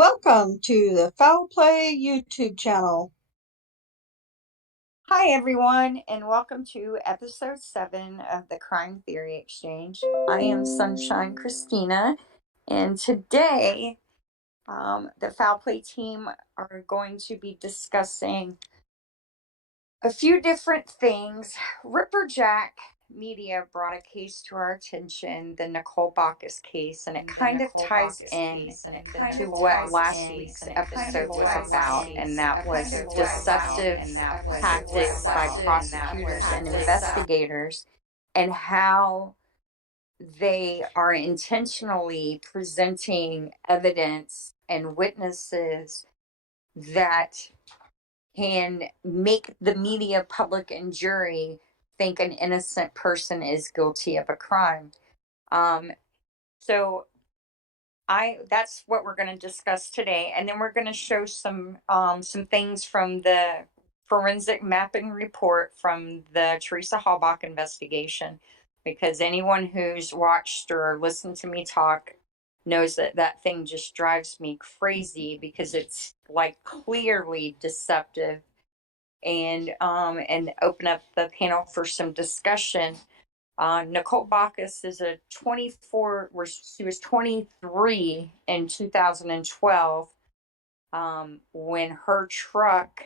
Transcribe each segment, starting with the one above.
Welcome to the Foul Play YouTube channel. Hi, everyone, and welcome to episode 7 of the Crime Theory Exchange. I am Sunshine Christina, and today the Foul Play team are going to be discussing a few different things. Ripperjack Media brought a case to our attention, the Nicole Baukus case, and it kind of ties in to what last week's episode was about, and that was deceptive tactics by prosecutors and investigators, and how they are intentionally presenting evidence and witnesses that can make the media, public, and jury think an innocent person is guilty of a crime. So that's what we're going to discuss today, and then we're going to show some things from the forensic mapping report from the Teresa Halbach investigation, because anyone who's watched or listened to me talk knows that that thing just drives me crazy because it's like clearly deceptive. And open up the panel for some discussion. Nicole Baukus is a 24, where she was 23 in 2012 when her truck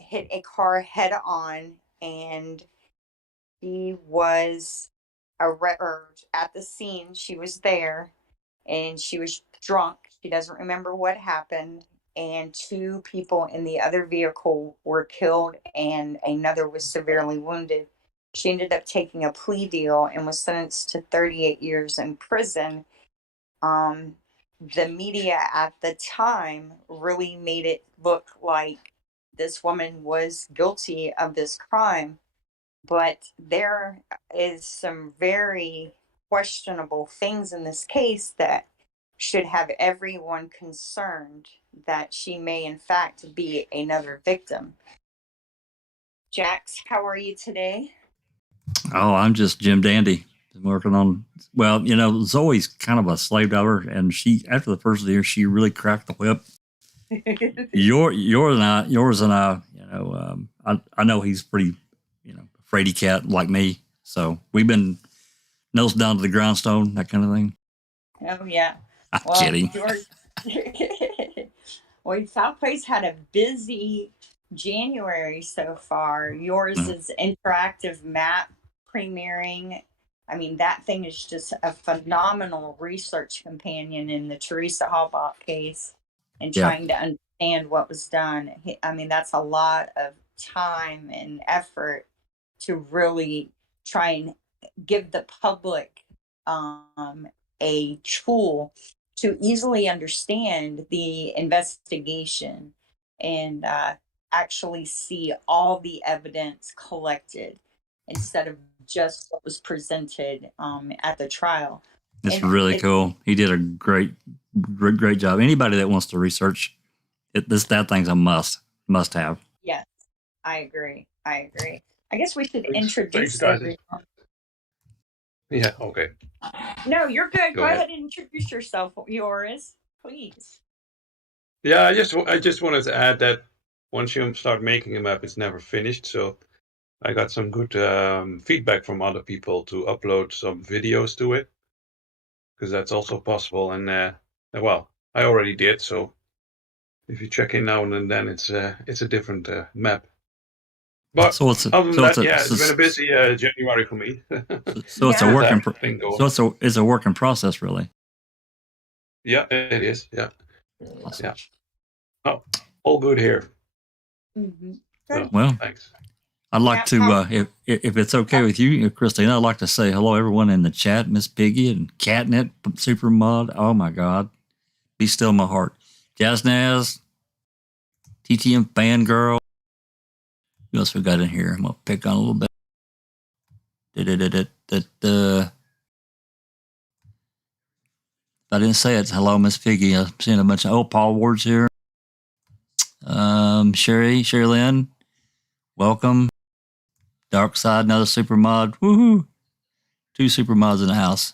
hit a car head on, and she was at the scene. She was there, and she was drunk. She doesn't remember what happened, and 2 people in the other vehicle were killed, and another was severely wounded. She ended up taking a plea deal and was sentenced to 38 years in prison. The media at the time really made it look like this woman was guilty of this crime, but there is some very questionable things in this case that should have everyone concerned that she may in fact be another victim. Jax, how are you today? Oh, I'm just Jim Dandy. Working on, well, Zoe's kind of a slave driver, and she, after the first year, she really cracked the whip. yours and I, I know he's pretty, fraidy cat like me. So we've been nose down to the grindstone, that kind of thing. Oh yeah. I'm kidding. Well, Foul Play's had a busy January so far. Yours is interactive map premiering. I mean, that thing is just a phenomenal research companion in the Teresa Halbach case and trying to understand what was done. I mean, that's a lot of time and effort to really try and give the public a tool to easily understand the investigation and actually see all the evidence collected instead of just what was presented at the trial. It's really cool. He did a great job. Anybody that wants to research that thing's a must have. Yes, I agree. I guess we should introduce everyone. Yeah, okay. No, you're good. Go ahead and introduce yourself, Joris, please. Yeah, I just wanted to add that once you start making a map, it's never finished. So I got some good feedback from other people to upload some videos to it, because that's also possible. And well, I already did. So if you check in now and then, it's a different map. But it's been a busy January for me. So it's a work in process, really. Yeah, it is. Yeah. Awesome. Yeah. Oh, all good here. Mm-hmm. So, well, thanks. I'd like to, if it's okay with you, Christine, I'd like to say hello, everyone in the chat, Miss Piggy and Catnet, Supermod. Oh my God, be still my heart. Jazznaz, TTM Fangirl. Who else we got in here? I'm gonna pick on a little bit. If I didn't say it, hello, Miss Piggy. I'm seeing a bunch of Paul Ward's here. Sherry Lynn, welcome. Dark Side, another super mod. Woohoo! 2 super mods in the house.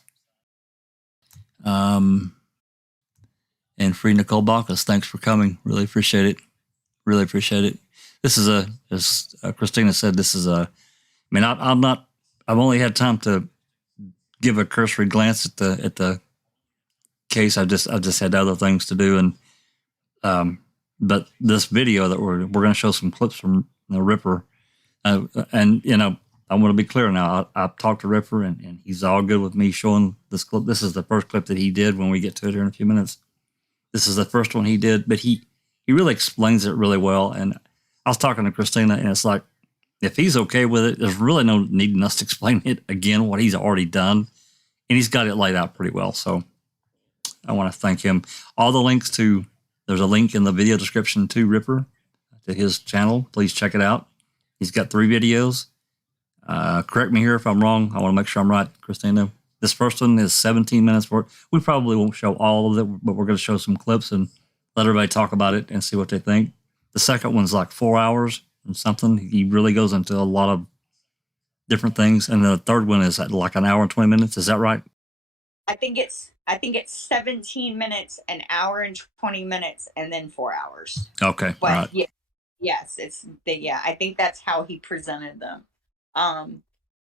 And free Nicole Baukus. Thanks for coming. Really appreciate it. Really appreciate it. This is as Christina said, this is I mean, I've only had time to give a cursory glance at the case. I've just had other things to do, and but this video that we're going to show some clips from the Ripper, and I want to be clear now. I've talked to Ripper, and he's all good with me showing this clip. This is the first clip that he did. When we get to it here in a few minutes, this is the first one he did, but he really explains it really well. And I was talking to Christina, and it's like, if he's okay with it, there's really no needing us to explain it again, what he's already done. And he's got it laid out pretty well. So I want to thank him. All the links there's a link in the video description to Ripper, to his channel. Please check it out. He's got 3 videos. Correct me here if I'm wrong. I want to make sure I'm right, Christina. This first one is 17 minutes worth. We probably won't show all of it, but we're going to show some clips and let everybody talk about it and see what they think. The second one's like 4 hours and something. He really goes into a lot of different things. And the third one is at like an hour and 20 minutes. Is that right? I think it's 17 minutes, an hour and 20 minutes, and then 4 hours. Okay. But all right. yeah, yes, I think that's how he presented them.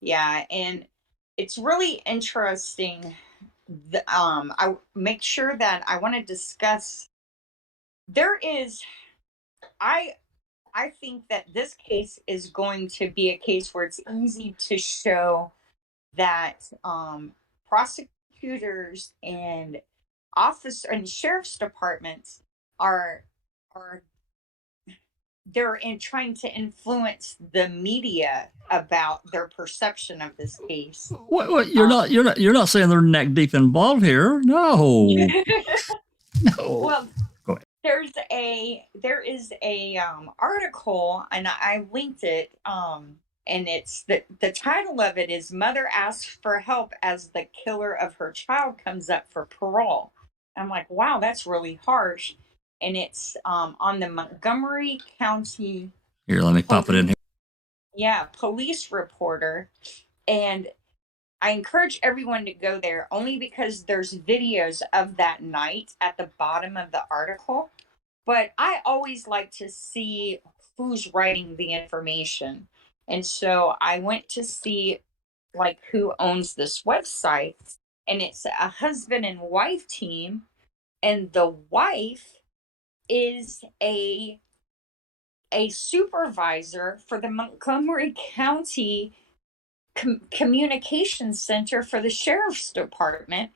Yeah, and it's really interesting. I make sure that I want to discuss. I think that this case is going to be a case where it's easy to show that prosecutors and sheriff's departments are they're trying to influence the media about their perception of this case. What you're not saying they're neck deep involved here? No. No. Well, go ahead. there is a article, and I linked it, and it's the title of it is "Mother Asks for Help as the Killer of Her Child Comes Up for Parole." I'm like, wow, that's really harsh. And it's on the Montgomery County. Here, let me pop it in here. Yeah, police reporter. And I encourage everyone to go there only because there's videos of that night at the bottom of the article. But I always like to see who's writing the information. And so I went to see like who owns this website, and it's a husband and wife team, and the wife is a supervisor for the Montgomery County Communications Center for the Sheriff's Department,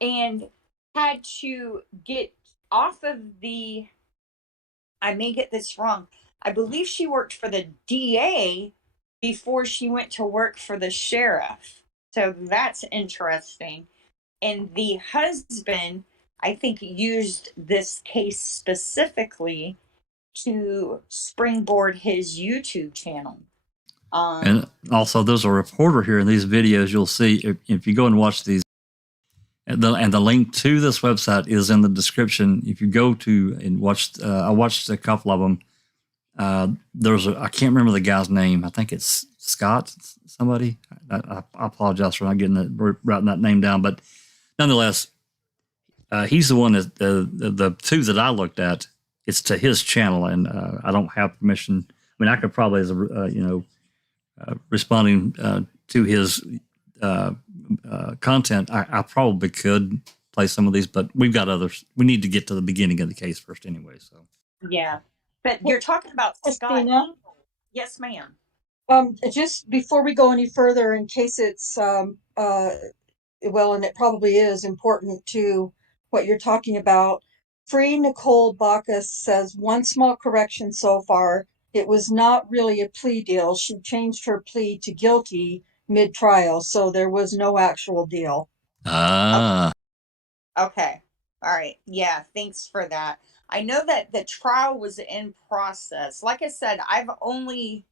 and had to get off of I may get this wrong. I believe she worked for the DA before she went to work for the sheriff. So that's interesting. And the husband, I think, used this case specifically to springboard his YouTube channel. And also, there's a reporter here in these videos. You'll see if you go and watch these, and the link to this website is in the description. If you go to and watch, I watched a couple of them. I can't remember the guy's name. I think it's Scott, somebody. I apologize for not writing that name down, but nonetheless, he's the one that the 2 that I looked at. It's to his channel, and I don't have permission. I mean, I could probably, as responding to his content, I probably could play some of these, but we've got others. We need to get to the beginning of the case first, anyway. So yeah, but you're talking about Christina? Scott. Yes, ma'am. Just before we go any further, in case it's well, and it probably is important to what you're talking about. Free Nicole Baukus says, one small correction so far. It was not really a plea deal. She changed her plea to guilty mid-trial, so there was no actual deal. Okay. All right. Yeah, thanks for that. I know that the trial was in process. Like I said, I've only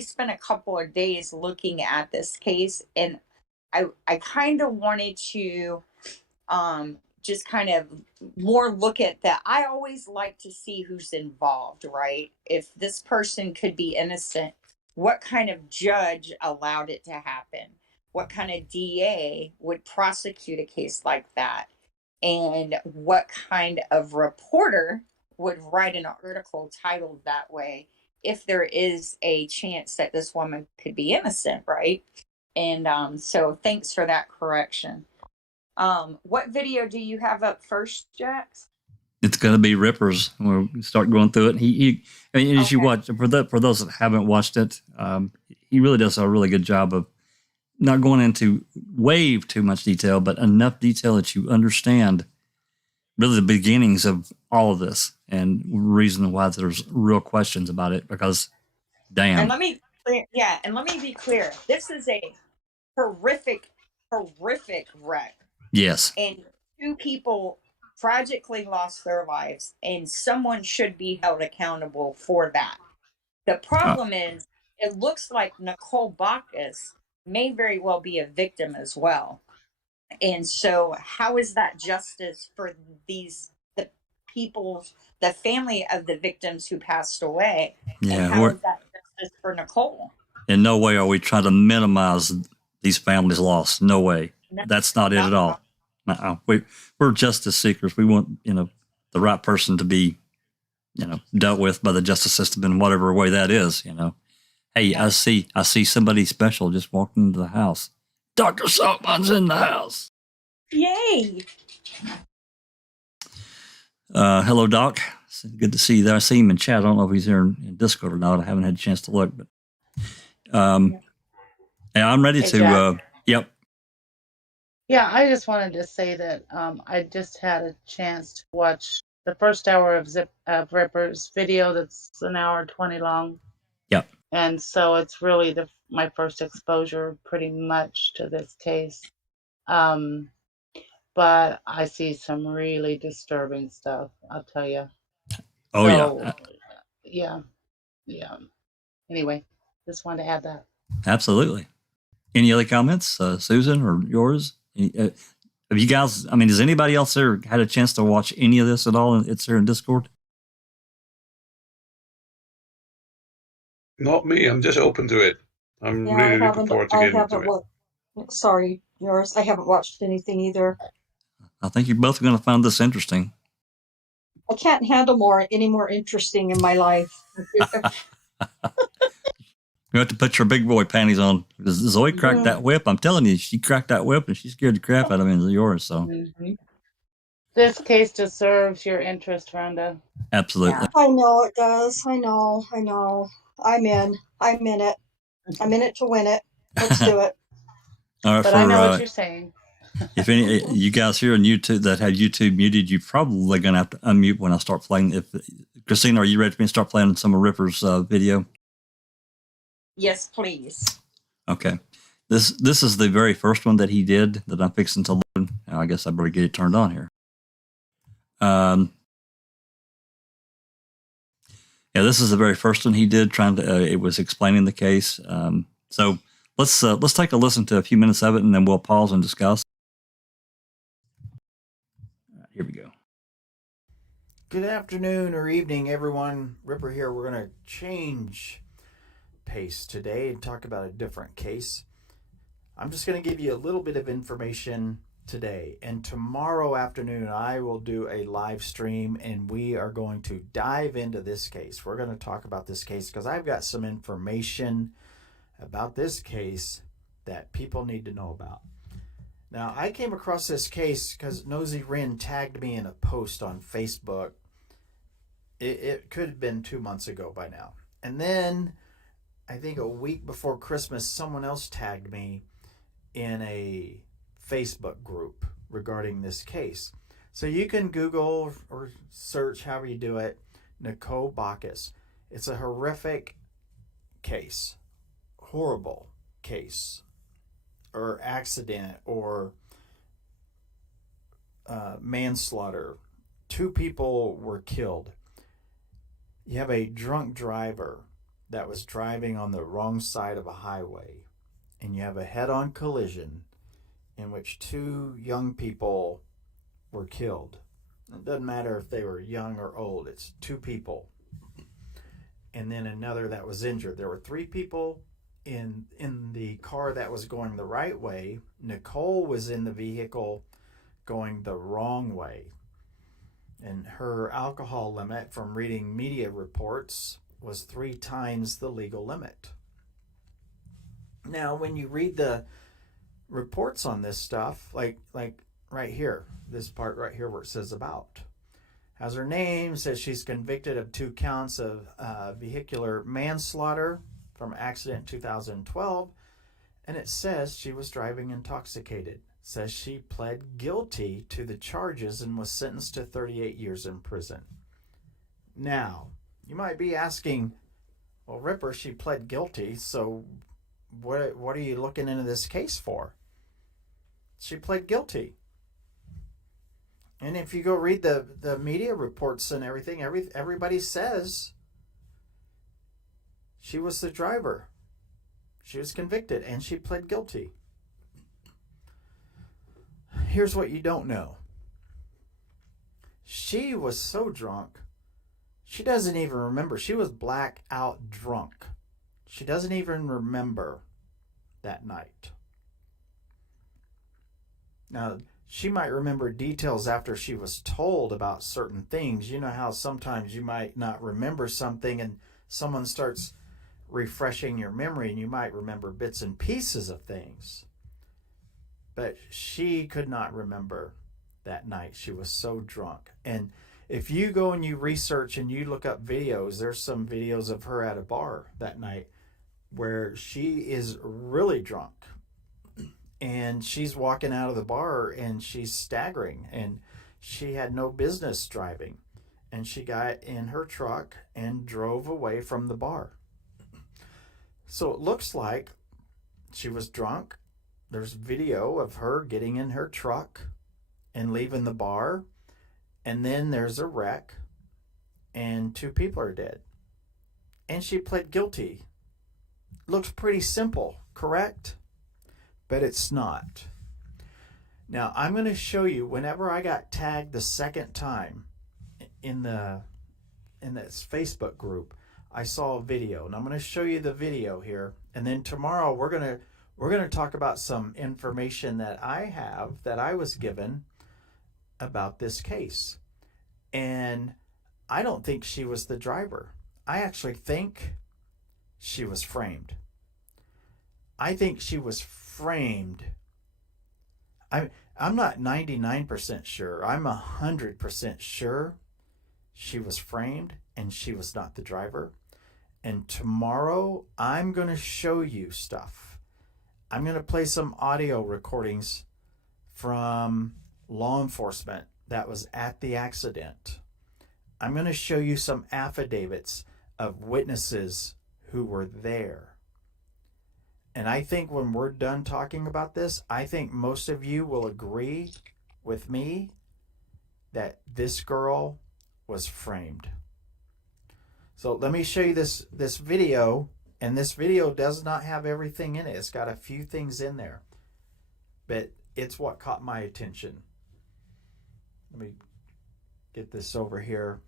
spent a couple of days looking at this case, and I kind of wanted to just kind of more look at that. I always like to see who's involved, right? If this person could be innocent, what kind of judge allowed it to happen? What kind of DA would prosecute a case like that? and what kind of reporter would write an article titled that way if there is a chance that this woman could be innocent, right? And so thanks for that correction. What video do you have up first, Jax? It's going to be Rippers. We'll start going through it. I mean, as you Okay. watch, for those that haven't watched it, he really does a really good job of not going into way too much detail, but enough detail that you understand really the beginnings of all of this and reason why there's real questions about it. Because, damn, And let me be clear. This is a horrific, horrific wreck. yes, And two people tragically lost their lives, and someone should be held accountable for that. The problem is, it looks like Nicole Baukus may very well be a victim as well. And so, how is that justice for the people, the family of the victims who passed away? And yeah. how is that justice for Nicole? In no way are we trying to minimize these families' loss. No way. No, That's not it at all. We're justice seekers. We want, the right person to be, dealt with by the justice system in whatever way that is, Hey, Yeah. I see somebody special just walking into the house. Dr. Silkman's in the house. Yay! Hello, Doc. It's good to see you there. I see him in chat. I don't know if he's here in Discord or not. I haven't had a chance to look, but yeah, I'm ready to. Yep. Yeah, I just wanted to say that I just had a chance to watch the first hour of Ripper's video. That's an hour 20 long. Yep. And so it's really my first exposure, pretty much, to this case. But I see some really disturbing stuff, I'll tell you. Oh, so, yeah. Anyway, just wanted to add that. Absolutely. Any other comments, Susan, or yours? Have you guys? I mean, has anybody else there had a chance to watch any of this at all? It's here in Discord. Not me. I'm just open to it. I'm really looking forward to getting into it. Sorry, yours. I haven't watched anything either. I think you're both going to find this interesting. I can't handle any more interesting in my life. You have to put your big boy panties on. Because Zoe cracked that whip. I'm telling you, she cracked that whip and she scared the crap out of me and yours. So this case deserves your interest, Rhonda. Absolutely. Yeah. I know it does. I know. I'm in it. I'm in it to win it. Let's do it. All right, but I know what you're saying. If any you guys here on YouTube that have YouTube muted, you're probably going to have to unmute when I start playing. If Christina, are you ready for me to start playing some of Ripper's video? Yes, please. Okay. This is the very first one that he did that I'm fixing to load. Now, I guess I better get it turned on here. Yeah, this is the very first one he did. It was explaining the case. So let's take a listen to a few minutes of it, and then we'll pause and discuss. Here we go. Good afternoon or evening, everyone. Ripper here. We're going to change pace today and talk about a different case. I'm just going to give you a little bit of information today, and tomorrow afternoon I will do a live stream and we are going to dive into this case. We're going to talk about this case because I've got some information about this case that people need to know about. Now, I came across this case because Nosy Rin tagged me in a post on Facebook. It could have been 2 months ago by now. And then I think a week before Christmas, someone else tagged me in a Facebook group regarding this case. So you can Google or search, however you do it, Nicole Baukus. It's a horrific case, horrible case, or accident, or manslaughter. 2 people were killed. You have a drunk driver that was driving on the wrong side of a highway, and you have a head-on collision in which 2 young people were killed. It doesn't matter if they were young or old, it's 2 people. And then another that was injured. There were 3 people in the car that was going the right way. Nicole was in the vehicle going the wrong way. And her alcohol limit, from reading media reports, was 3 times the legal limit. Now, when you read the reports on this stuff, like right here, this part right here where it says about, has her name, says she's convicted of 2 counts of vehicular manslaughter from accident 2012, and it says she was driving intoxicated. Says she pled guilty to the charges and was sentenced to 38 years in prison. Now, you might be asking, well, Ripper, she pled guilty, so what are you looking into this case for? She pled guilty. And if you go read the media reports and everything, everybody says she was the driver. She was convicted and she pled guilty. Here's what you don't know. She was so drunk, she doesn't even remember. She was blackout drunk. She doesn't even remember that night. Now, she might remember details after she was told about certain things. You know how sometimes you might not remember something and someone starts refreshing your memory and you might remember bits and pieces of things. But she could not remember that night. She was so drunk. And if you go and you research and you look up videos, there's some videos of her at a bar that night where she is really drunk. And she's walking out of the bar and she's staggering. And she had no business driving. And she got in her truck and drove away from the bar. So it looks like she was drunk. There's video of her getting in her truck and leaving the bar. And then there's a wreck and 2 people are dead. And she pled guilty. Looks pretty simple, correct? But it's not. Now, I'm going to show you, whenever I got tagged the second time in this Facebook group, I saw a video. And I'm going to show you the video here. And then tomorrow we're going to talk about some information that I was given about this case. And I don't think she was the driver. I actually think she was framed. I think she was framed. I'm not 99% sure. I'm 100% sure she was framed and she was not the driver. And tomorrow I'm going to show you stuff. I'm going to play some audio recordings from law enforcement that was at the accident. I'm going to show you some affidavits of witnesses who were there. And I think when we're done talking about this, I think most of you will agree with me that this girl was framed. So let me show you this video. And this video does not have everything in it. It's got a few things in there. But it's what caught my attention. Let me get this over here.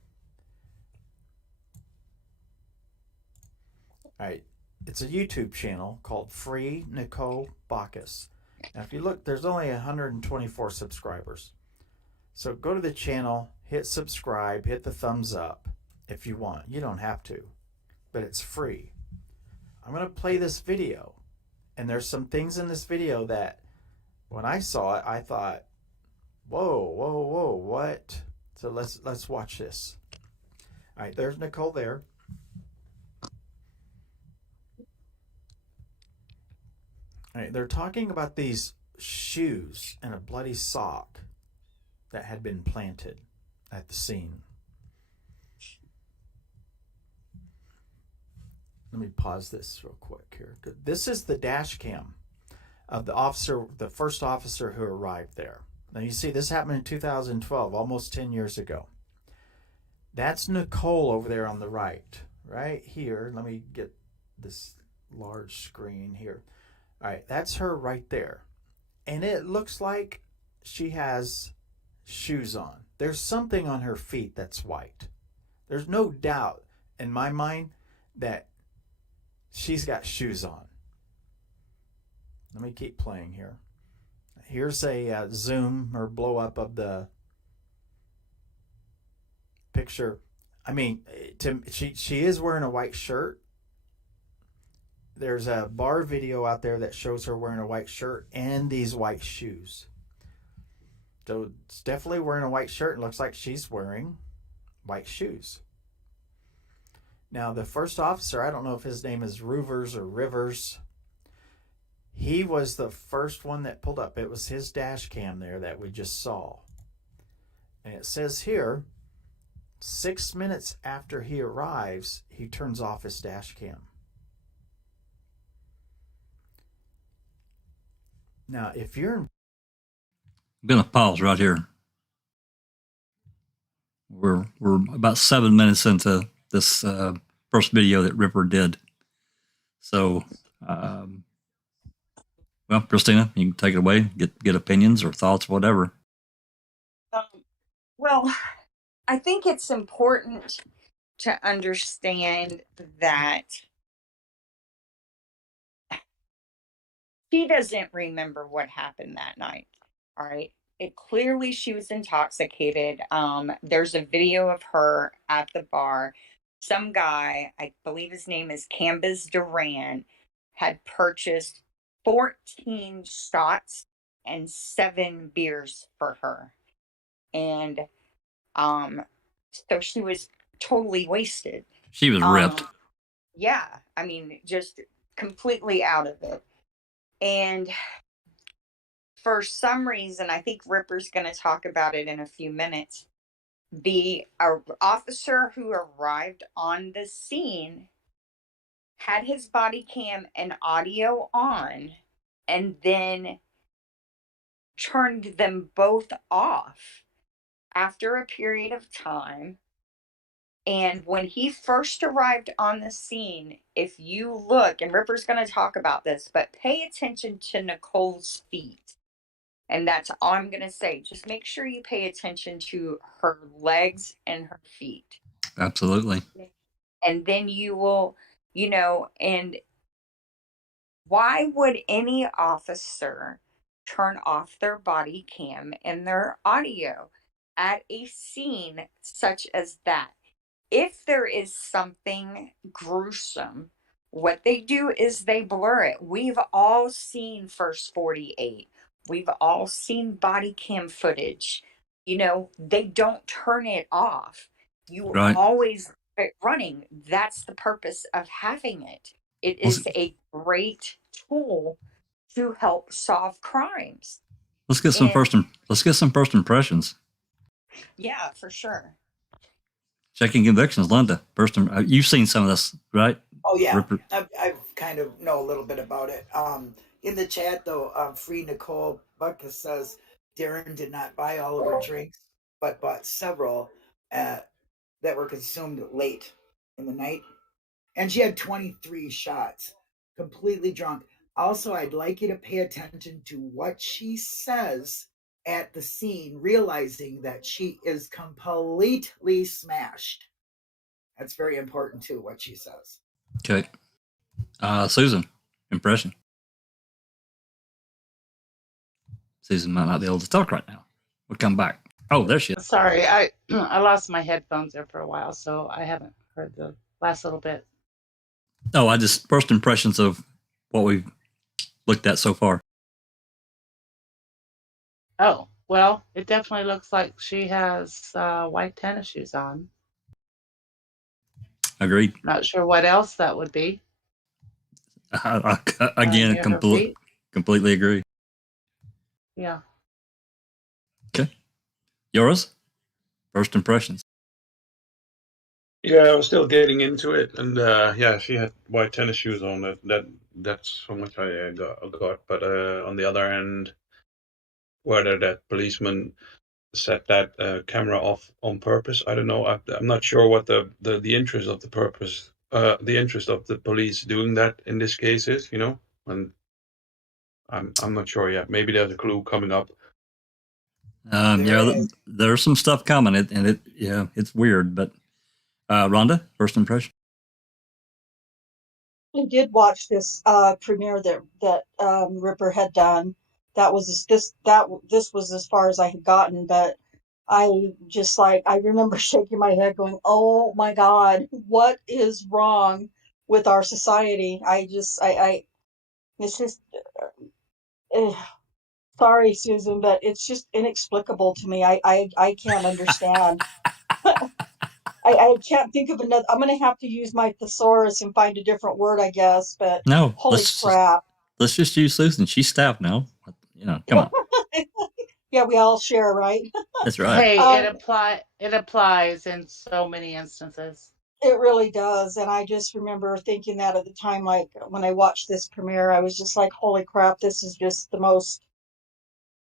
All right. It's a YouTube channel called Free Nicole Baukus. Now, if you look, there's only 124 subscribers. So go to the channel, hit subscribe, hit the thumbs up if you want. You don't have to, but it's free. I'm going to play this video. And there's some things in this video that when I saw it, I thought, whoa, what? So let's watch this. All right, there's Nicole there. All right, they're talking about these shoes and a bloody sock that had been planted at the scene. Let me pause this real quick here. This is the dash cam of the first officer who arrived there. Now you see this happened in 2012, almost 10 years ago. That's Nicole over there on the right here. Let me get this large screen here. All right, that's her right there. And it looks like she has shoes on. There's something on her feet that's white. There's no doubt in my mind that she's got shoes on. Let me keep playing here. Here's a zoom or blow up of the picture. I mean, she is wearing a white shirt. There's a bar video out there that shows her wearing a white shirt and these white shoes. So it's definitely wearing a white shirt and looks like she's wearing white shoes. Now, the first officer, I don't know if his name is Rivers or Rivers. He was the first one that pulled up. It was his dash cam there that we just saw. And it says here, 6 minutes after he arrives, he turns off his dash cam. Now, if you're in... I'm going to pause right here. We're about 7 minutes into this first video that Ripper did. So, well, Christina, you can take it away, get opinions or thoughts, whatever. Well, I think it's important to understand that she doesn't remember what happened that night. All right. It clearly she was intoxicated. There's a video of her at the bar. Some guy, I believe his name is Cambus Duran, had purchased 14 shots and 7 beers for her. And so she was totally wasted. She was ripped. Yeah. I mean, just completely out of it. And for some reason, I think Ripper's going to talk about it in a few minutes. The officer who arrived on the scene had his body cam and audio on and then turned them both off after a period of time. And when he first arrived on the scene, if you look, and Ripper's going to talk about this, but pay attention to Nicole's feet. And that's all I'm going to say. Just make sure you pay attention to her legs and her feet. Absolutely. And then you will, and why would any officer turn off their body cam and their audio at a scene such as that? If there is something gruesome, what they do is they blur it. We've all seen First 48. We've all seen body cam footage. They don't turn it off. You Right. always running. That's the purpose of having it. It is a great tool to help solve crimes. Let's get some first impressions. Yeah, for sure. Checking convictions, Linda. You've seen some of this, right? Oh yeah, I kind of know a little bit about it. In the chat though, Free Nicole Baukus says Darren did not buy all of her drinks, but bought several that were consumed late in the night, and she had 23 shots, completely drunk. Also, I'd like you to pay attention to what she says at the scene, realizing that she is completely smashed. That's very important too, what she says. Okay. Susan, impression. Susan might not be able to talk right now. We'll come back. Oh, there she is. Sorry, I lost my headphones there for a while, so I haven't heard the last little bit. Oh, first impressions of what we've looked at so far. Oh, well, it definitely looks like she has white tennis shoes on. Agreed. Not sure what else that would be. Again, completely agree. Yeah. Okay. Yours? First impressions. Yeah, I was still getting into it, and yeah, she had white tennis shoes on. That's how much I got. But on the other end, whether that policeman set that camera off on purpose, I don't know. I'm not sure what the interest of the interest of the police doing that in this case is. And I'm not sure yet. Maybe there's a clue coming up. There's some stuff coming, and it's weird, but. Rhonda, first impression? I did watch this premiere that Ripper had done. this was as far as I had gotten. But I just like, I remember shaking my head going, oh my God, what is wrong with our society? It's just, eh, sorry, Susan, but it's just inexplicable to me. I can't understand. I can't think of another. I'm going to have to use my thesaurus and find a different word, I guess. But No, holy crap. let's just use Susan. She's staff now. Come on. Yeah, we all share, right? That's right. Hey, Um, it applies in so many instances. it really does. And I just remember thinking that at the time, like when I watched this premiere, I was just like, holy crap, this is just the most,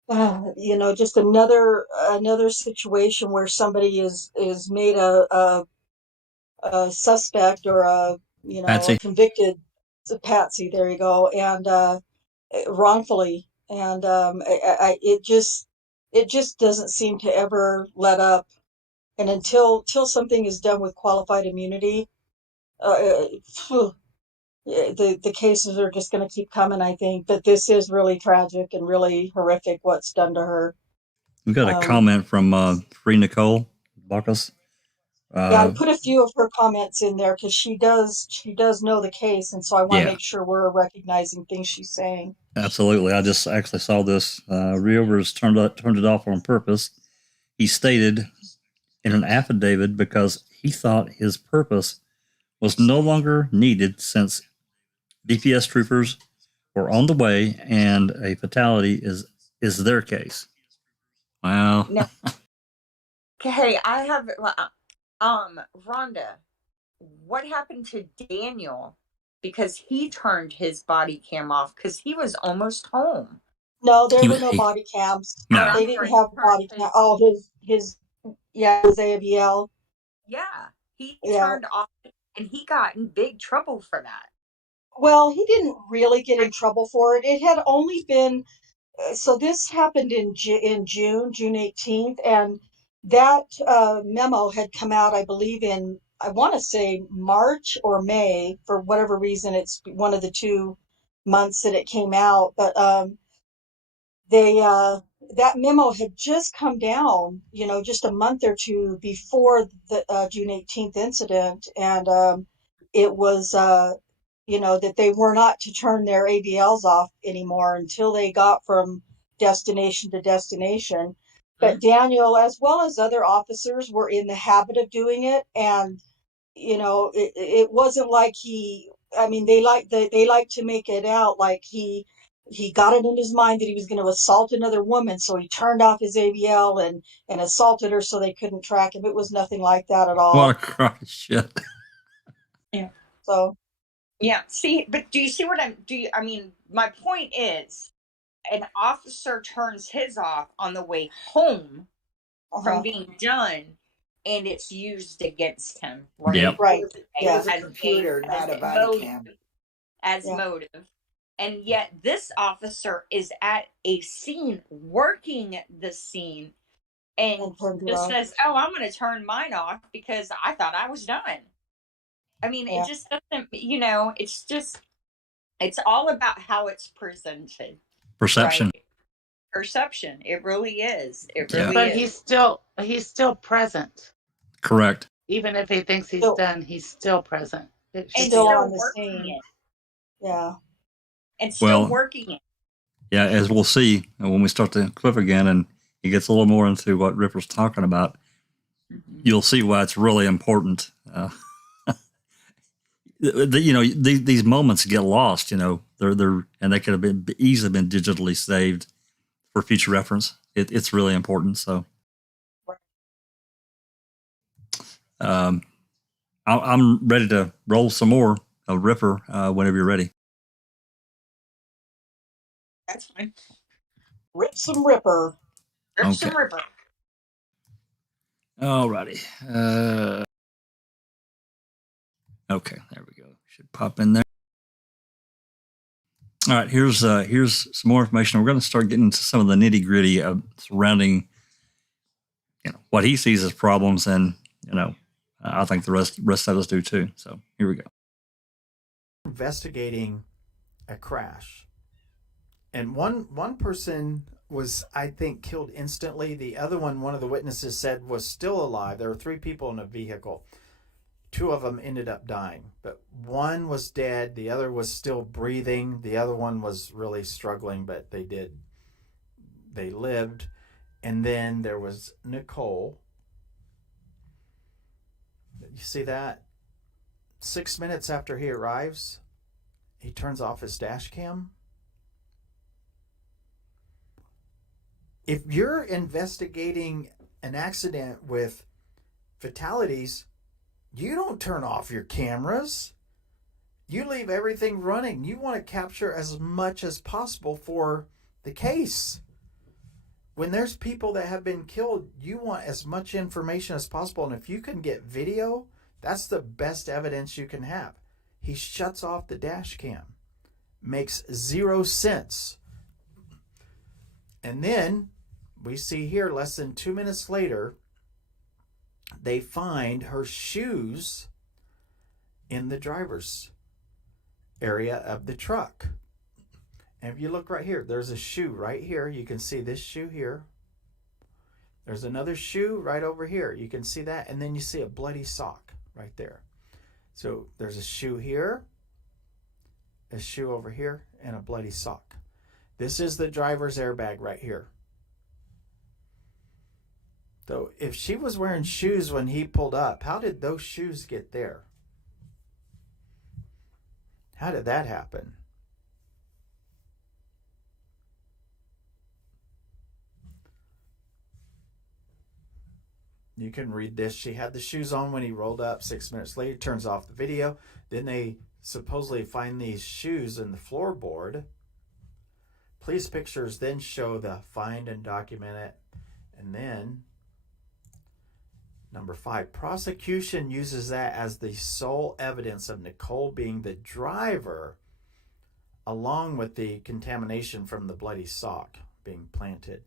just another situation where somebody is made a suspect or a Patsy. convicted patsy. There you go, and wrongfully, and it just doesn't seem to ever let up. And until something is done with qualified immunity, phew, the cases are just going to keep coming, I think. But this is really tragic and really horrific what's done to her. We got a Um, comment from Free Nicole Baukus. yeah, I put a few of her comments in there because she does know the case, and so I want to Yeah, make sure we're recognizing things she's saying. absolutely. I just actually saw this. Rivers turned it off on purpose. He stated in an affidavit because he thought his purpose was no longer needed since DPS troopers were on the way and a fatality is their case. Wow. No. Okay, I have Rhonda, what happened to Daniel? Because he turned his body cam off because he was almost home. No, there He, were no he body cams. Oh, no. I'm They didn't sorry, he have turned body cam. his, Oh, his ABL. yeah, he Yeah. turned off and he got in big trouble for that. Well, he didn't really get in trouble for it. It had only been so this happened in June 18th, and that memo had come out, I believe, in I want to say March or May. For whatever reason, it's one of the 2 months that it came out. But they that memo had just come down, just a month or two before the June 18th incident, and it was that they were not to turn their ABLs off anymore until they got from destination to destination. But Daniel, as well as other officers, were in the habit of doing it, and it wasn't like he. I mean, they like to make it out like he got it in his mind that he was going to assault another woman, so he turned off his ABL and assaulted her so they couldn't track him. It was nothing like that at What a all. crock of shit. Yeah. So Yeah. See, but do you see what I mean, my point is an officer turns his off on the way home from uh-huh. being done and it's used against him, right? Yep. Right. It was Yeah. a computer, not a body cam. As Yeah. motive. And yet this officer is at a scene, working the scene, and And turned it just off. says, "Oh, I'm going to turn mine off because I thought I was done." I mean, it Yeah. just doesn't, it's all about how it's presented, Perception. right? Perception. It really is. It Yeah. really But is. he's still present. Correct. Even if he thinks he's Still, done, he's still present. It And should be still still on the working scene. it. Yeah. And still Well, working it. yeah, as we'll see when we start the clip again and he gets a little more into what Ripper's talking about, you'll see why it's really important. These moments get lost. They're and they could have been easily been digitally saved for future reference. It's really important. So, I'm ready to roll some more of Ripper whenever you're ready. That's fine. Rip some ripper. Rip Okay. some ripper. Alrighty. Okay, there we go. Should pop in there. All right, here's some more information. We're going to start getting into some of the nitty gritty surrounding, what he sees as problems, and I think the rest of us do too. So here we go. Investigating a crash. And one person was, I think, killed instantly. The other one of the witnesses said, was still alive. There were 3 people in a vehicle. 2 of them ended up dying, but one was dead. The other was still breathing. The other one was really struggling, but they lived. And then there was Nicole. You see that? 6 minutes after he arrives, he turns off his dash cam. If you're investigating an accident with fatalities, you don't turn off your cameras. You leave everything running. You want to capture as much as possible for the case. When there's people that have been killed, you want as much information as possible. And if you can get video, that's the best evidence you can have. He shuts off the dash cam. Makes 0 sense. And then we see here, less than 2 minutes later, they find her shoes in the driver's area of the truck. And if you look right here, there's a shoe right here. You can see this shoe here. There's another shoe right over here. You can see that. And then you see a bloody sock right there. So there's a shoe here, a shoe over here, and a bloody sock. This is the driver's airbag right here. So if she was wearing shoes when he pulled up, how did those shoes get there? How did that happen? You can read this. She had the shoes on when he rolled up. 6 minutes later, turns off the video. Then they supposedly find these shoes in the floorboard. Police pictures then show the find and document it. And then, number 5, prosecution uses that as the sole evidence of Nicole being the driver, along with the contamination from the bloody sock being planted.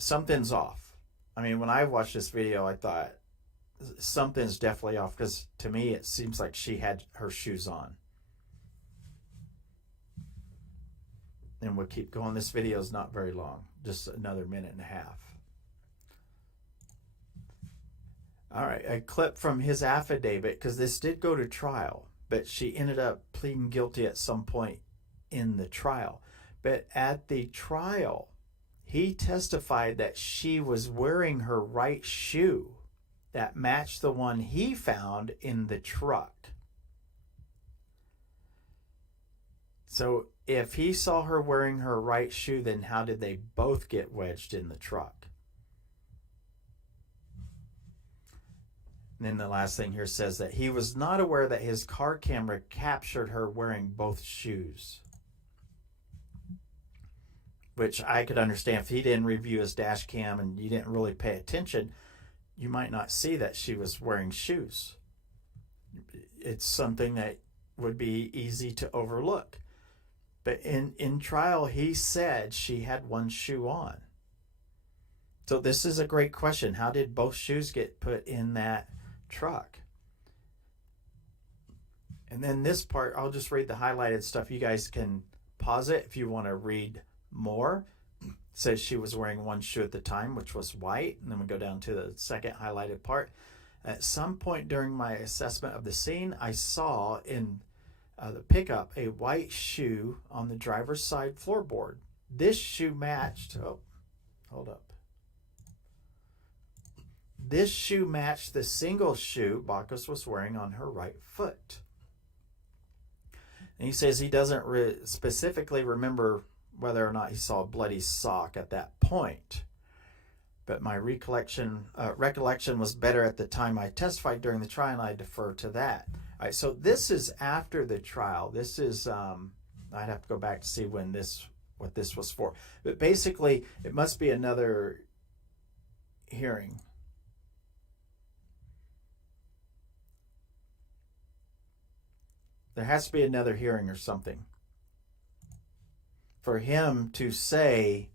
Something's off. I mean, when I watched this video, I thought something's definitely off, because to me it seems like she had her shoes on. And we'll keep going. This video is not very long, just another minute and a half. All right, a clip from his affidavit, because this did go to trial, but she ended up pleading guilty at some point in the trial. But at the trial, he testified that she was wearing her right shoe that matched the one he found in the truck. So if he saw her wearing her right shoe, then how did they both get wedged in the truck? And then the last thing here says that he was not aware that his car camera captured her wearing both shoes. Which I could understand. If he didn't review his dash cam and you didn't really pay attention, you might not see that she was wearing shoes. It's something that would be easy to overlook. But in trial, he said she had one shoe on. So this is a great question. How did both shoes get put in that truck? And then this part, I'll just read the highlighted stuff. You guys can pause it if you want to read more. It says she was wearing one shoe at the time, which was white. And then we go down to the second highlighted part. At some point during my assessment of the scene, I saw in the pickup a white shoe on the driver's side floorboard. This shoe matched, This shoe matched the single shoe Baukus was wearing on her right foot. And he says he doesn't specifically remember whether or not he saw a bloody sock at that point. But my recollection was better at the time I testified during the trial, and I defer to that. All right, so this is after the trial. This is, I'd have to go back to see what this was for. But basically, it must be another hearing. There has to be another hearing or something for him to say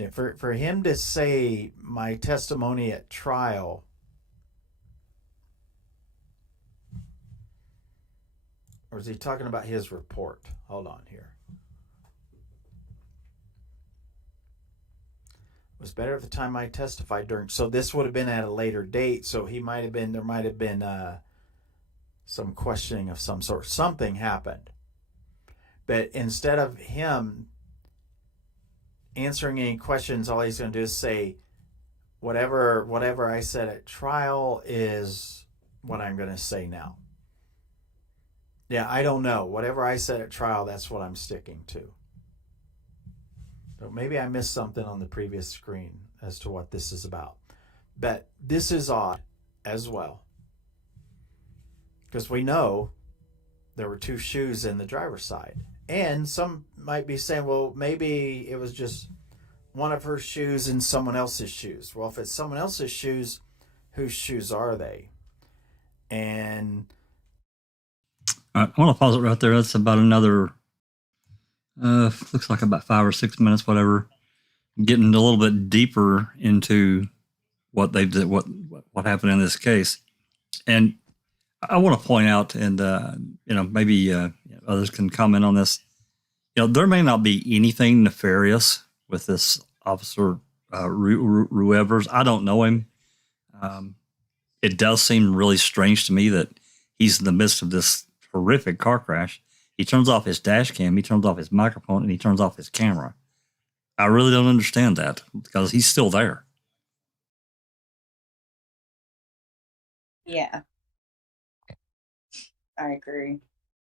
Yeah, for him to say my testimony at trial, or is he talking about his report? Hold on here. It was better at the time I testified during. So this would have been at a later date. So there might have been some questioning of some sort. Something happened. But instead of him answering any questions, all he's going to do is say, whatever I said at trial is what I'm going to say now. Yeah, I don't know. Whatever I said at trial, that's what I'm sticking to. So maybe I missed something on the previous screen as to what this is about. But this is odd as well. Because we know there were 2 shoes in the driver's side. And some might be saying, well, maybe it was just one of her shoes and someone else's shoes. Well, if it's someone else's shoes, whose shoes are they? And I want to pause it right there. That's about another, looks like about 5 or 6 minutes, whatever. Getting a little bit deeper into what they did, what happened in this case. And I want to point out, and maybe others can comment on this. There may not be anything nefarious with this officer Ruevers. I don't know him. It does seem really strange to me that he's in the midst of this horrific car crash. He turns off his dash cam, he turns off his microphone, and he turns off his camera. I really don't understand that because he's still there. Yeah, I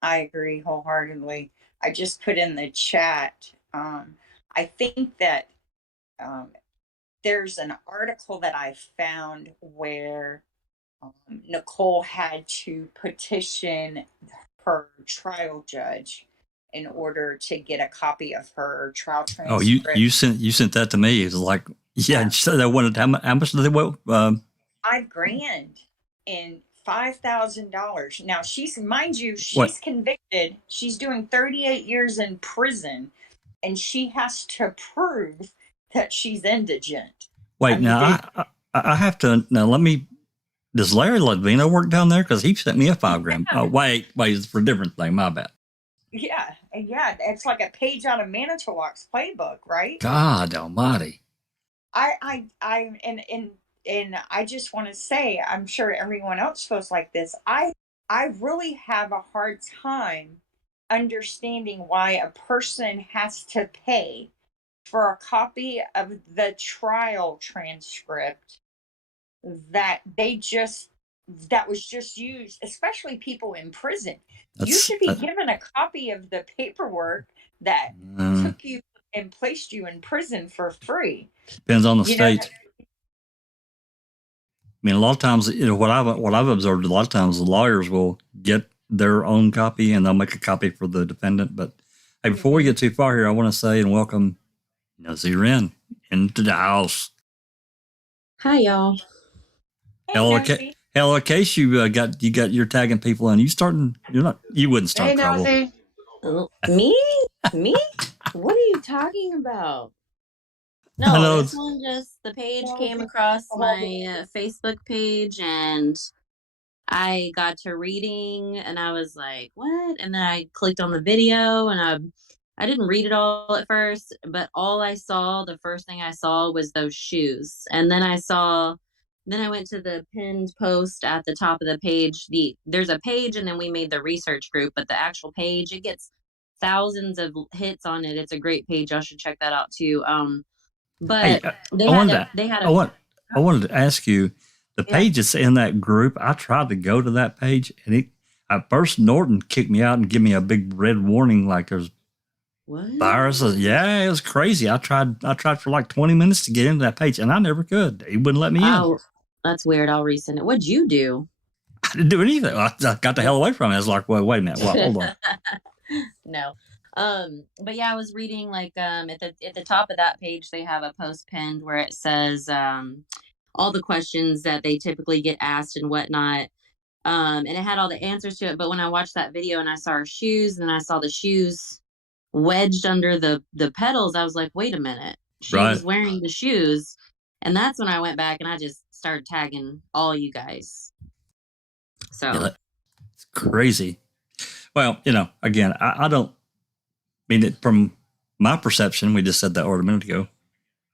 agree wholeheartedly. I just put in the chat. I think that there's an article that I found where Nicole had to petition her trial judge in order to get a copy of her trial transcript. Oh, you sent that to me. It's like, yeah. So they wanted how much did they want? $5,000 and $5,000. Now mind you, she's convicted. She's doing 38 years in prison, and she has to prove that she's indigent. Wait, now I have to let me. Does Larry Ladvino work down there? Because he sent me a $5,000. Oh, wait, it's for a different thing. My bad. Yeah, it's like a page out of Manitowoc's playbook, right? God Almighty. And I just want to say, I'm sure everyone else feels like this. I really have a hard time understanding why a person has to pay for a copy of the trial transcript that was just used, especially people in prison. You should be given a copy of the paperwork that took you and placed you in prison for free. Depends on the state. I mean, a lot of times, what I've observed, a lot of times the lawyers will get their own copy and they'll make a copy for the defendant. But hey, before we get too far here, I want to say and welcome Nazir into the house. Hi, y'all. Hey, Hell, Case, you got your tagging people and you wouldn't start trouble. Dassey. Me? What are you talking about? No, this one the page came across my Facebook page and I got to reading and I was like, what? And then I clicked on the video and I didn't read it all at first, but the first thing I saw was those shoes. And then I went to the pinned post at the top of the page. There's a page and then we made the research group, but the actual page, it gets thousands of hits on it. It's a great page. Y'all should check that out too. But I wanted to ask you, the page that's in that group, I tried to go to that page and at first Norton kicked me out and gave me a big red warning like there's viruses. Yeah, it was crazy. I tried for like 20 minutes to get into that page and I never could. He wouldn't let me in. That's weird. I'll resend it. What'd you do? I didn't do anything. I got the hell away from it. I was like, well, wait a minute. Well, hold on. No. But yeah, I was reading at the top of that page, they have a post pinned where it says all the questions that they typically get asked and whatnot. And it had all the answers to it. But when I watched that video and I saw her shoes and then I saw the shoes wedged under the pedals, I was like, wait a minute. she was wearing the shoes. And that's when I went back and I just started tagging all you guys. So yeah, it's crazy. Well, again, I don't mean it from my perception. We just said that a minute ago.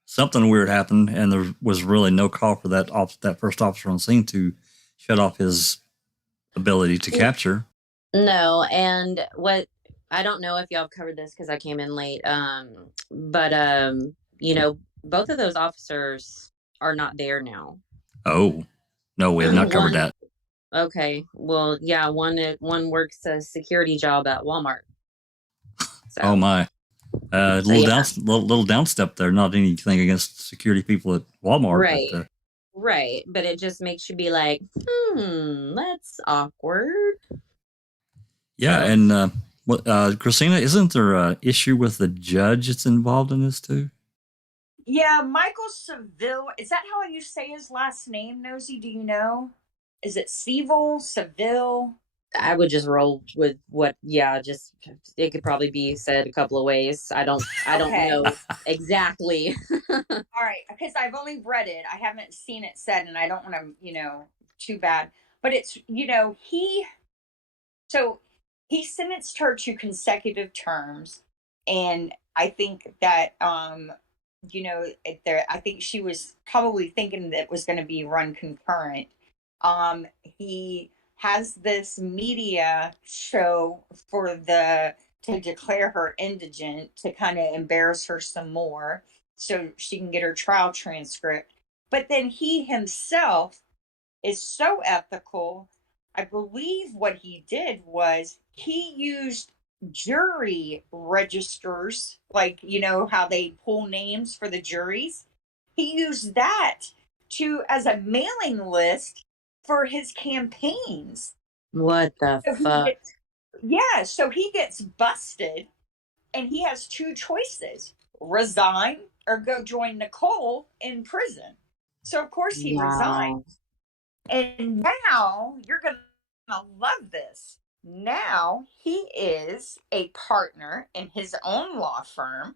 Something weird happened, and there was really no call for that first officer on scene to shut off his ability to capture. No, and what I don't know if y'all have covered this because I came in late. But both of those officers are not there now. Oh, no, we have not covered that. Okay, well, yeah, one works a security job at Walmart. So. Oh my, little downstep there. Not anything against security people at Walmart, right? But, right, but it just makes you be like, that's awkward. Yeah, and Christina, isn't there an issue with the judge that's involved in this too? Yeah, Michael Seville. Is that how you say his last name, Nosy? Do you know? Is it Seville? I would just roll with what. Yeah, just it could probably be said a couple of ways. I don't know exactly. All right, because I've only read it. I haven't seen it said, and I don't want to, too bad. But it's, he sentenced her to consecutive terms, and I think that I think she was probably thinking that it was going to be run concurrent. He has this media show to declare her indigent, to kind of embarrass her some more so she can get her trial transcript. But then he himself is so ethical. I believe what he did was he used jury registers, like, how they pull names for the juries. He used that as a mailing list for his campaigns. What the fuck? So he gets busted, and he has two choices: resign or go join Nicole in prison. So of course he resigned. And now you're going to love this. Now he is a partner in his own law firm,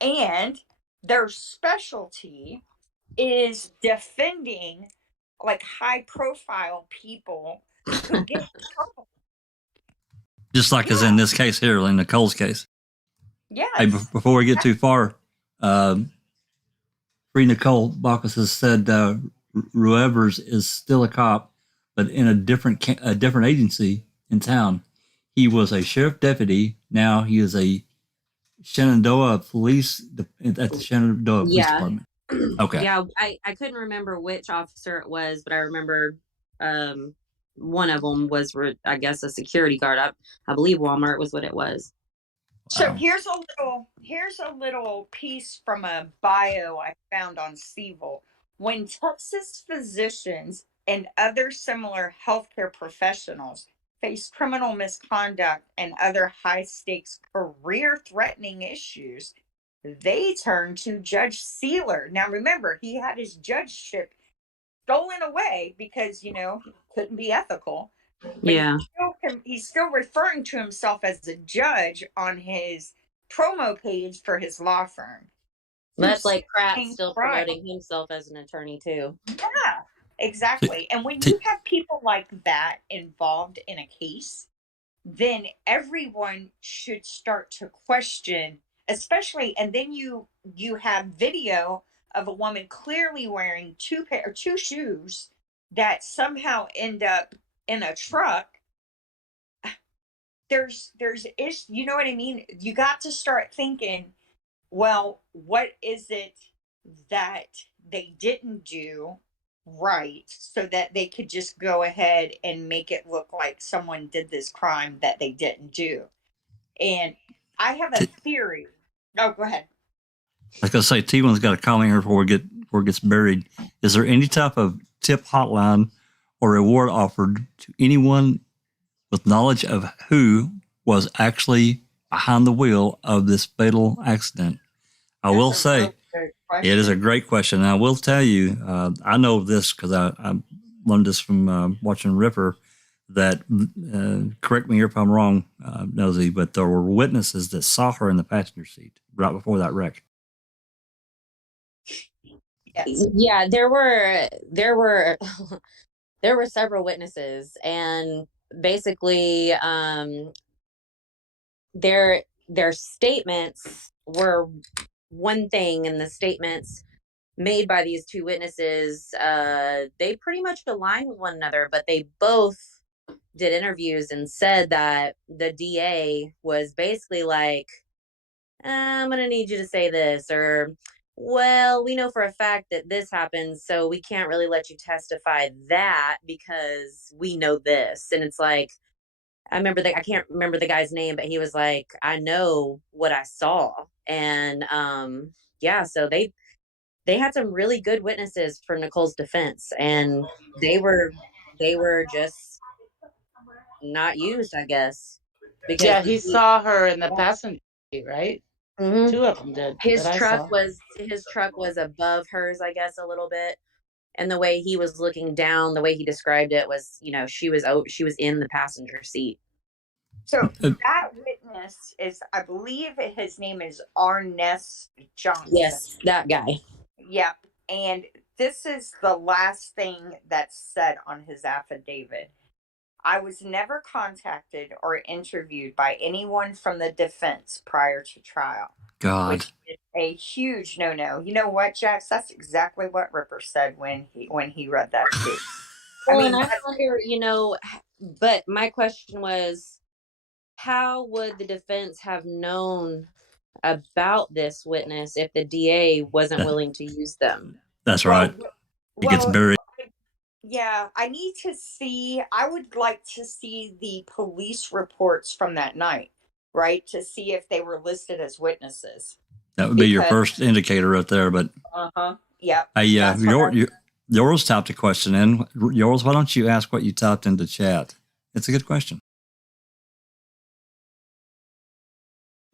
and their specialty is defending like high profile people who get in trouble. Just like as in this case here, in Nicole's case. Yes. Hey, before we get too far, Free Nicole Baukus has said Ruevers is still a cop, but in a different agency in town. He was a sheriff deputy. Now he is a Shenandoah police at the Shenandoah Police Department. Okay. Yeah, I couldn't remember which officer it was, but I remember one of them was, I guess, a security guard. I believe Walmart was what it was. So here's a little piece from a bio I found on Seville. When Texas physicians and other similar healthcare professionals face criminal misconduct and other high-stakes career-threatening issues, they turn to Judge Sealer. Now remember, he had his judgeship stolen away because, he couldn't be ethical. Yeah. He's still referring to himself as a judge on his promo page for his law firm. That's like Pratt still promoting himself as an attorney too. Yeah, exactly. And when you have people like that involved in a case, then everyone should start to question, especially, and then you have video of a woman clearly wearing two shoes that somehow end up in a truck. There's you know what I mean? You got to start thinking, well, what is it that they didn't do right so that they could just go ahead and make it look like someone did this crime that they didn't do? And I have a theory. Oh, go ahead. I was going to say, T1's got a comment here before it gets buried. Is there any type of tip hotline or reward offered to anyone with knowledge of who was actually behind the wheel of this fatal accident? I will say, it is a great question. And I will tell you, I know this because I learned this from watching Ripper, that, correct me if I'm wrong, Nosy, but there were witnesses that saw her in the passenger seat right before that wreck. Yes. Yeah, there were there were several witnesses, and basically their statements were one thing, and the statements made by these two witnesses, they pretty much aligned with one another, but they both did interviews and said that the DA was basically like, I'm going to need you to say this, or, well, we know for a fact that this happens, so we can't really let you testify that because we know this. And it's like, I can't remember the guy's name, but he was like, I know what I saw. And yeah, so they had some really good witnesses for Nicole's defense, and they were just not used, I guess, because Yeah, he saw her in the passenger seat, right? Mhm. Two of them did that I saw. His truck was above hers, I guess, a little bit. And the way he was looking down, the way he described it was, she was in the passenger seat. So that witness is, I believe his name is Arness Johnson. Yes, that guy. Yep. And this is the last thing that's said on his affidavit. I was never contacted or interviewed by anyone from the defense prior to trial. God. Which is a huge no-no. You know what, Jax? That's exactly what Ripper said when he read that too. Well, and I wonder, but my question was, how would the defense have known about this witness if the DA wasn't willing to use them? That's right. He gets buried. Yeah, I would like to see the police reports from that night, right? To see if they were listed as witnesses. That would be your first indicator right there. But yeah. Hey, yours typed a question in. Yours, why don't you ask what you typed into chat? It's a good question.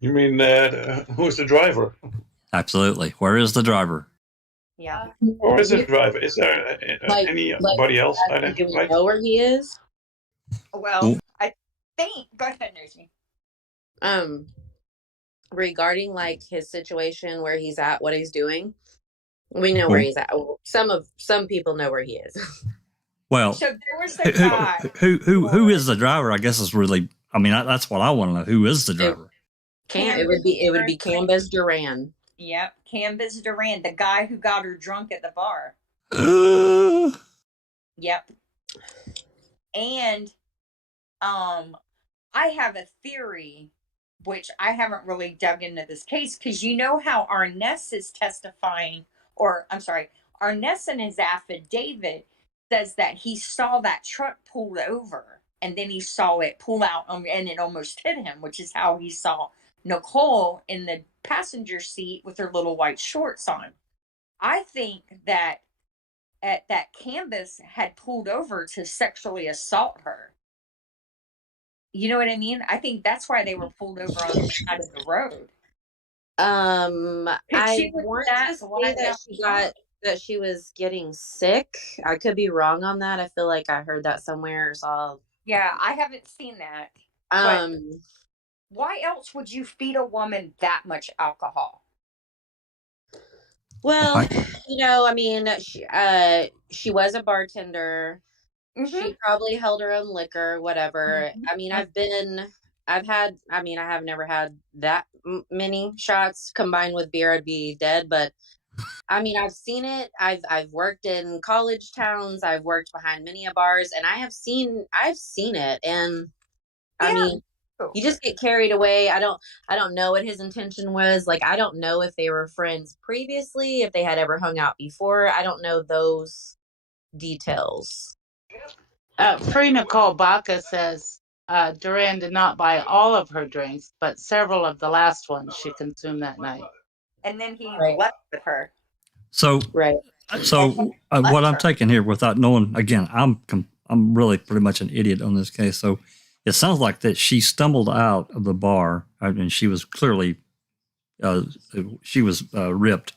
You mean who's the driver? Absolutely. Where is the driver? Yeah. Or is it driver? Is there anybody else identified? Do we know where he is? Well, I think. Go ahead, Nursing. Regarding like his situation, where he's at, what he's doing, we know where he's at. Some people know where he is. Well, so there was a guy. Who is the driver? I guess is really. I mean, that's what I want to know. Who is the driver? It would be Candace Duran. Yep, Candace Duran, the guy who got her drunk at the bar. Yep. And I have a theory, which I haven't really dug into this case, because you know how Arness is testifying, or I'm sorry, Arness in his affidavit says that he saw that truck pulled over, and then he saw it pull out, and it almost hit him, which is how he saw Nicole in the passenger seat with her little white shorts on. I think that that Candace had pulled over to sexually assault her. You know what I mean? I think that's why they were pulled over on the side of the road. I want to say that she was getting sick. I could be wrong on that. I feel like I heard that somewhere or saw. Yeah, I haven't seen that. But why else would you feed a woman that much alcohol? Well, I mean, she was a bartender. Mm-hmm. She probably held her own liquor, whatever. Mm-hmm. I mean, I have never had that many shots combined with beer. I'd be dead. But I mean, I've seen it. I've worked in college towns. I've worked behind many bars, and I've seen it. And I mean, you just get carried away. I don't know what his intention was. Like, I don't know if they were friends previously, if they had ever hung out before. I don't know those details. Free Nicole Baukus says Duran did not buy all of her drinks, but several of the last ones she consumed that night. And then he left with her. So, what I'm taking here, without knowing, again, I'm really pretty much an idiot on this case. So, it sounds like that she stumbled out of the bar, and she was clearly, ripped.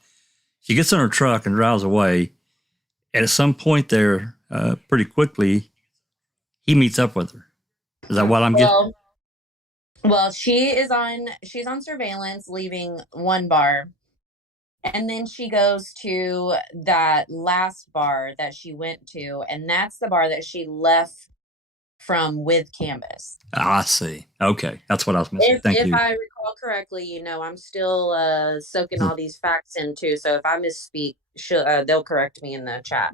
She gets in her truck and drives away. And at some point there, pretty quickly, he meets up with her. Is that what I'm getting? Well, she's on surveillance leaving one bar. And then she goes to that last bar that she went to, and that's the bar that she left from with Canvas. I see. Okay, that's what I was missing. Thank If you. I recall correctly, I'm still soaking all these facts in too. So if I misspeak, they'll correct me in the chat.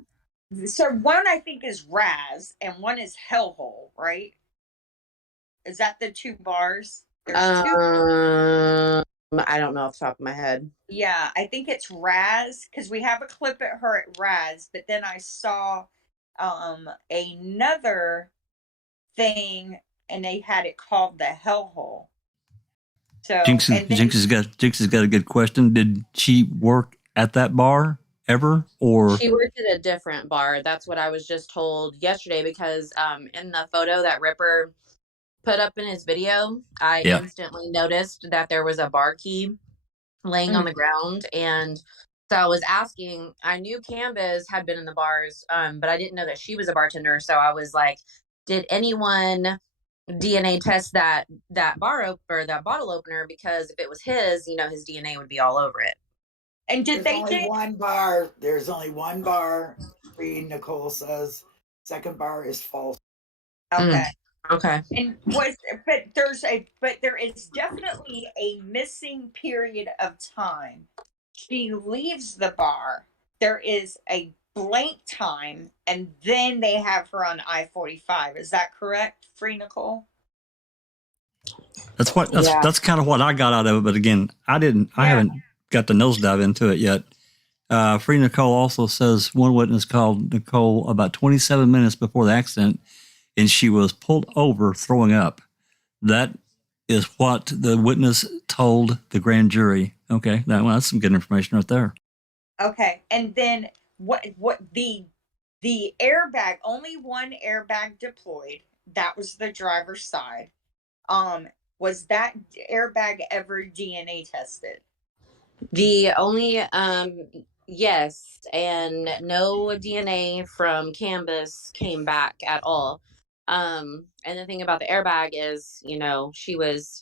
So one I think is Raz and one is Hellhole, right? Is that the two bars? There's two. I don't know off the top of my head. Yeah, I think it's Raz because we have a clip at her at Raz, but then I saw another thing and they had it called the Hellhole. So Jinx has got a good question. Did she work at that bar ever, or she worked at a different bar? That's what I was just told yesterday, because in the photo that Ripper put up in his video, I instantly noticed that there was a bar key laying on the ground, and so I was asking. I knew Canvas had been in the bars, but I didn't know that she was a bartender. So I was like, did anyone DNA test that bar or that bottle opener? Because if it was his, his DNA would be all over it. And There's only one bar. There's only one bar. Free Nicole says. Second bar is false. Okay. Okay. And there is definitely a missing period of time. She leaves the bar. There is a blank time, and then they have her on I-45. Is that correct, Free Nicole? that's kind of what I got out of it. But again, I haven't got the nosedive into it yet. Free Nicole also says one witness called Nicole about 27 minutes before the accident, and she was pulled over throwing up. That is what the witness told the grand jury. Okay, that's some good information right there. Okay, and then what the airbag, only one airbag deployed. That was the driver's side. Was that airbag ever DNA tested? The only yes, and no DNA from Canvas came back at all. And the thing about the airbag is,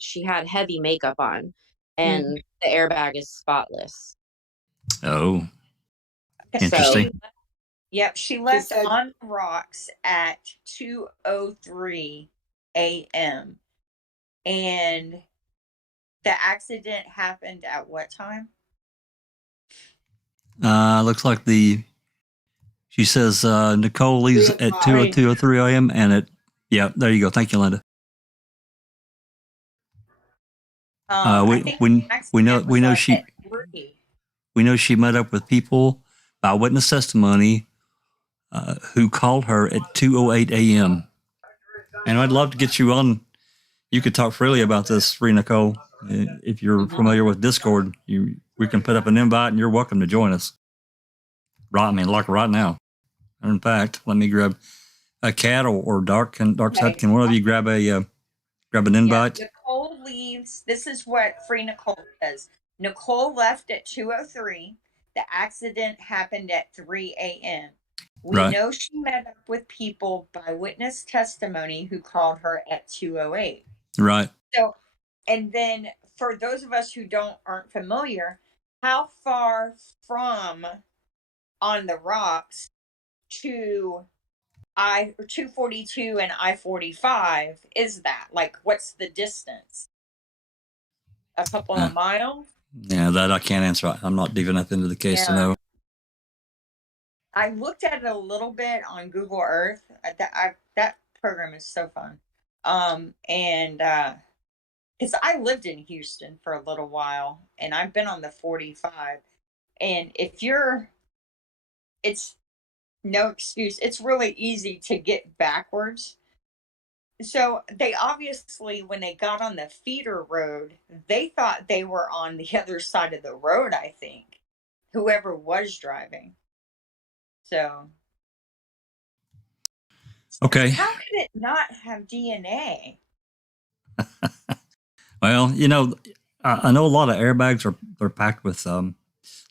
she had heavy makeup on, and the airbag is spotless. Oh, interesting. She left on the rocks at 2:03 a.m. And the accident happened at what time? Looks like she says Nicole leaves at 2:03 a.m. and there you go. Thank you, Linda. We know she met up with people by witness testimony who called her at 2:08 a.m. And I'd love to get you on. You could talk freely about this, Free Nicole. If you're familiar with Discord, we can put up an invite, and you're welcome to join us. Like right now. In fact, let me grab a Cat or Dark Side. Can one of you grab an invite? Yeah, Nicole leaves. This is what Free Nicole says. Nicole left at 2:03. The accident happened at 3 a.m. We know she met up with people by witness testimony who called her at 2:08. Right. So, and then for those of us who aren't familiar, how far from on the rocks to 242 and I-45 is that? Like, what's the distance? A couple of miles? Yeah, that I can't answer. I'm not deep enough into the case to know. I looked at it a little bit on Google Earth. That program is so fun. And because I lived in Houston for a little while, and I've been on the 45. And it's no excuse. It's really easy to get backwards. So they obviously, when they got on the feeder road, they thought they were on the other side of the road, I think, whoever was driving. So. Okay. How could it not have DNA? Well, I know a lot of airbags are packed with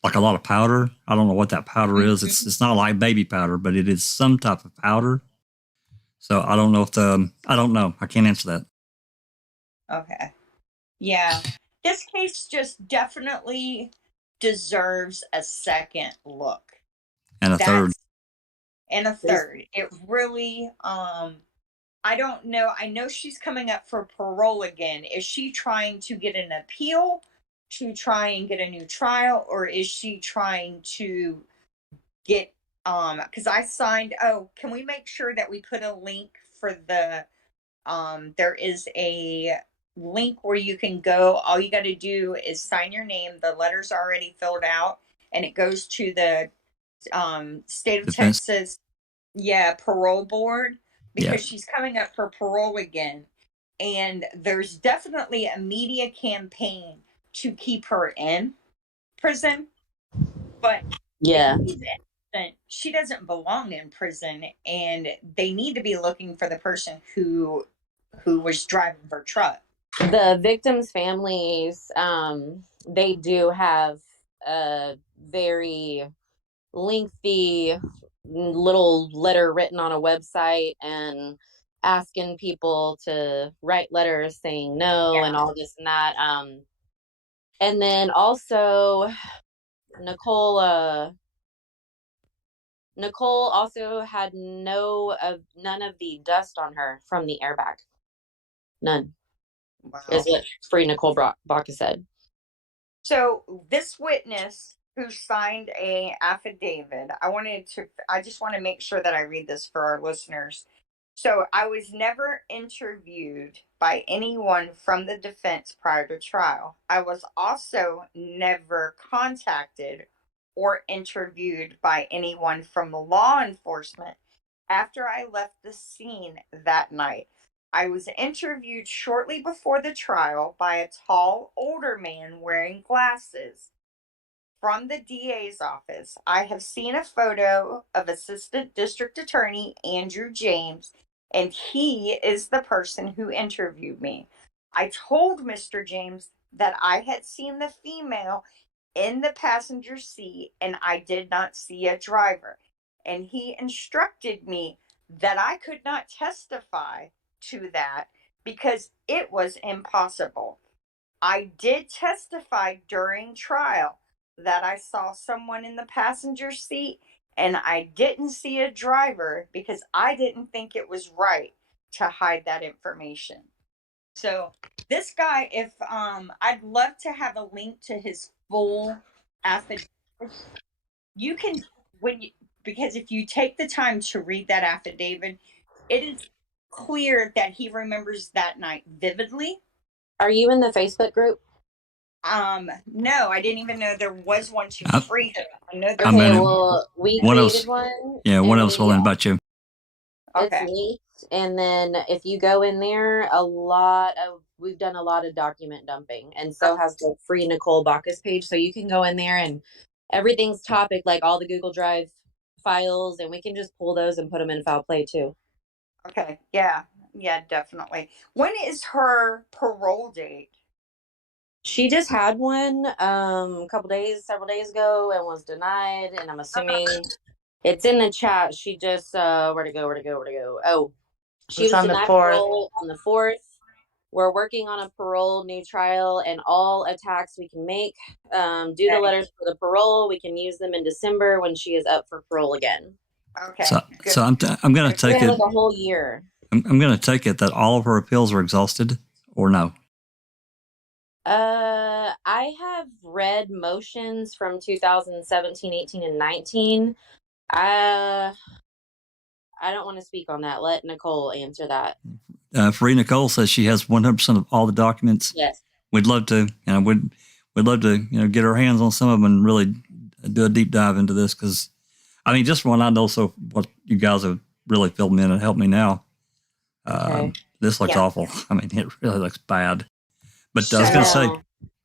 like a lot of powder. I don't know what that powder is. It's not like baby powder, but it is some type of powder. So I don't know I don't know. I can't answer that. Okay. Yeah. This case just definitely deserves a second look. And a third. And a third. It really, I don't know. I know she's coming up for parole again. Is she trying to get an appeal to try and get a new trial, or is she trying to get, because I signed, can we make sure that we put a link for the, there is a link where you can go. All you got to do is sign your name. The letter's already filled out, and it goes to the state of Defense. Texas, parole board, because she's coming up for parole again. And there's definitely a media campaign to keep her in prison. But yeah, if she's innocent, she doesn't belong in prison, and they need to be looking for the person who was driving her truck. The victims' families, they do have a very lengthy little letter written on a website and asking people to write letters saying no and all this and that. And then also Nicole also had none of the dust on her from the airbag. None. Wow. Is what Free Nicole Baukus said. So this witness who signed a affidavit, I just want to make sure that I read this for our listeners. So I was never interviewed by anyone from the defense prior to trial. I was also never contacted or interviewed by anyone from law enforcement after I left the scene that night. I was interviewed shortly before the trial by a tall, older man wearing glasses from the DA's office. I have seen a photo of Assistant District Attorney Andrew James, and he is the person who interviewed me. I told Mr. James that I had seen the female in the passenger seat and I did not see a driver. And he instructed me that I could not testify to that because it was impossible. I did testify during trial that I saw someone in the passenger seat and I didn't see a driver because I didn't think it was right to hide that information. So this guy, if I'd love to have a link to his full affidavit. You can because if you take the time to read that affidavit, it is clear that he remembers that night vividly. Are you in the Facebook group? No, I didn't even know there was one to free him. I know there okay, well, we created one. Yeah, one else will invite you. It's neat. And then if you go in there, we've done a lot of document dumping, and so has the Free Nicole Baukus page. So you can go in there and everything's topic, like all the Google Drive files, and we can just pull those and put them in file play too. Okay. Yeah, definitely. When is her parole date? She just had one several days ago and was denied, and I'm assuming it's in the chat. She just where to go. Oh, she was denied parole on the 4th. We're working on a parole new trial, and all attacks we can make. Do the letters for the parole. We can use them in December when she is up for parole again. Okay. So I'm going to take it like a whole year. I'm going to take it that all of her appeals are exhausted, or no? I have read motions from 2017, 18, and 19. I don't want to speak on that. Let Nicole answer that. Free Nicole says she has 100% of all the documents. Yes. We'd love to, we'd love to, get our hands on some of them and really do a deep dive into this, because, just one I know, so what you guys have really filled me in and helped me now. This looks awful. It really looks bad. But I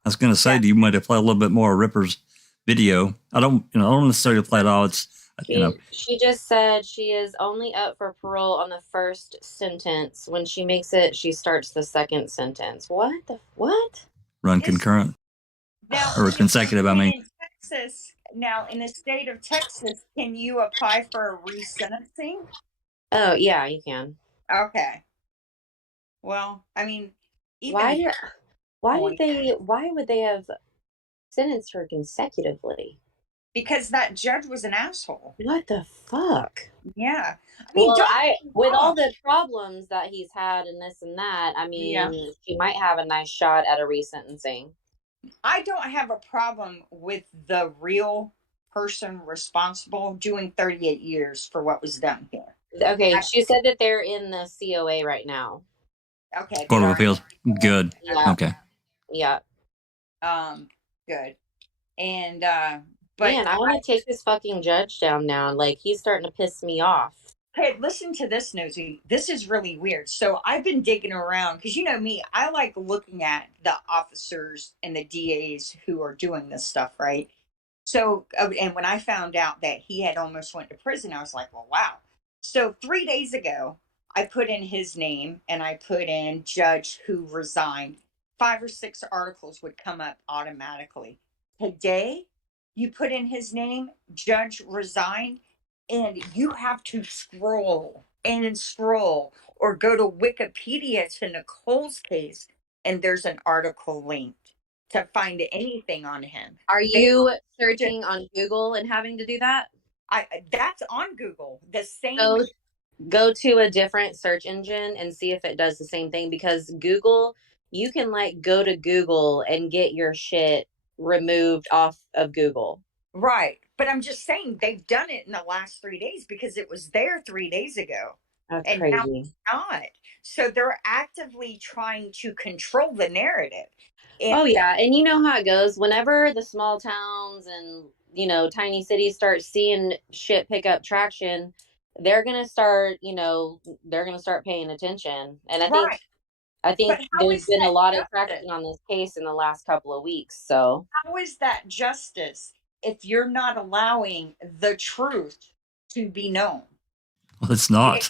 was going to say, do you mind to play a little bit more of Ripper's video? I don't necessarily play it all. It's, She just said she is only up for parole on the first sentence. When she makes it, she starts the second sentence. What? Run concurrent. Now, or consecutive, in Texas, in the state of Texas, can you apply for a resentencing? Oh, yeah, you can. Okay. Well, even why would they have sentenced her consecutively. Because that judge was an asshole. What the fuck? Yeah. I mean, Well, with all wrong. the problems that he's had and this and that, I Yeah. mean, she might have a nice shot at a resentencing. I don't have a problem with the real person responsible doing 38 years for what was done here. Okay, she said that they're in the COA right now. Okay. Court of Appeals. Good. Yeah. Okay. Yeah. Good. And but man, I want to take this fucking judge down now. Like, he's starting to piss me off. hey, listen to this, Nosy. This is really weird. So I've been digging around because you know me, I like looking at the officers and the DAs who are doing this stuff, right? So, and when I found out that he had almost went to prison, I was like, well, wow. So 3 days ago, I put in his name and I put in judge who resigned. 5 or 6 articles would come up automatically. Today, you put in his name, judge resigned, and you have to scroll and scroll or go to Wikipedia to Nicole's case, and there's an article linked to find anything on him. Are you searching on Google and having to do that? That's on Google. The same. Go to a different search engine and see if it does the same thing, because Google, you can like go to Google and get your shit removed off of Google. Right. But I'm just saying they've done it in the last 3 days because it was there 3 days ago. That's and crazy. Now it's not. So they're actively trying to control the narrative. Oh yeah, and you know how it goes. Whenever the small towns and, you know, tiny cities start seeing shit pick up traction, they're gonna start, you know, paying attention. And I think there's been a lot of traction on this case in the last couple of weeks. So how is that justice if you're not allowing the truth to be known? Well, it's not.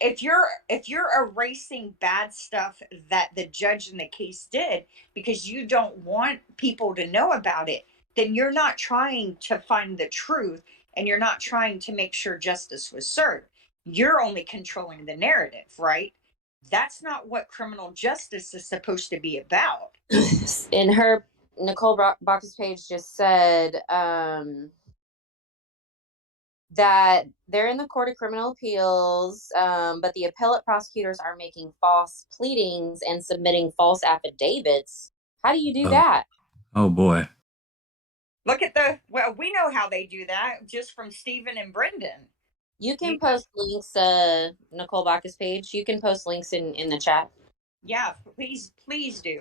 If you're erasing bad stuff that the judge in the case did because you don't want people to know about it, then you're not trying to find the truth and you're not trying to make sure justice was served. You're only controlling the narrative, right? That's not what criminal justice is supposed to be about. in her Nicole Baukus page just said that they're in the Court of Criminal Appeals, but the appellate prosecutors are making false pleadings and submitting false affidavits. How do you do that? Oh boy. Look at we know how they do that just from Stephen and Brendan. You can post links, Nicole Baukus page. You can post links in the chat. Yeah, please do.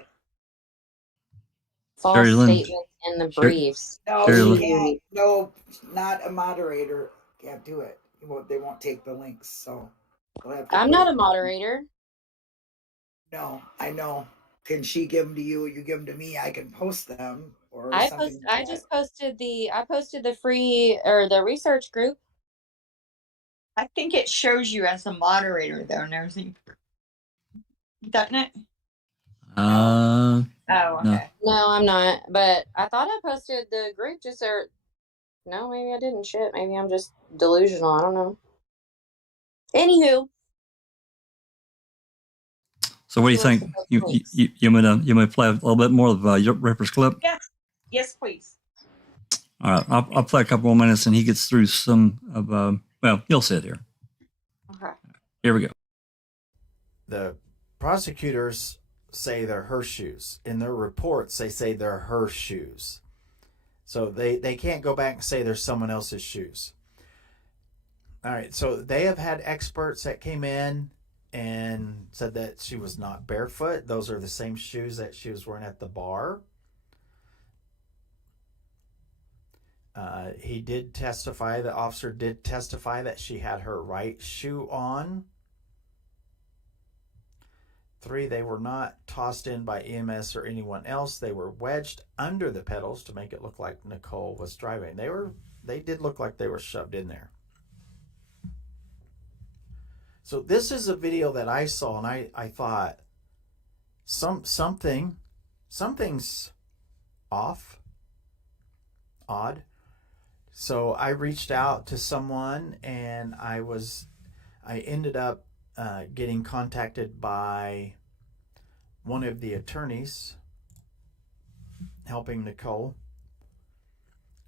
False statements in the briefs. No, you can't. No, not a moderator can't do it. They won't take the links, so I'm not a moderator. No, I know. Can she give them to you? You give them to me. I can post them or I something. I posted the free or the research group. I think it shows you as a moderator though, Nosy. Doesn't it? Oh, okay. No, I'm not. But I thought I posted the group no, maybe I didn't. Shit, maybe I'm just delusional. I don't know. Anywho. So what do you think? You may play a little bit more of Ripper's clip? Yes, please. All right, I'll play a couple more minutes, and he gets through some of. Well, you'll sit here. Okay. Here we go. The prosecutors say they're her shoes. In their reports, they say they're her shoes. So they can't go back and say they're someone else's shoes. All right, so they have had experts that came in and said that she was not barefoot. Those are the same shoes that she was wearing at the bar. He did testify, the officer did testify that she had her right shoe on. 3, they were not tossed in by EMS or anyone else. They were wedged under the pedals to make it look like Nicole was driving. They did look like they were shoved in there. So this is a video that I saw, and I thought something's off, odd. So I reached out to someone, and I ended up getting contacted by one of the attorneys helping Nicole.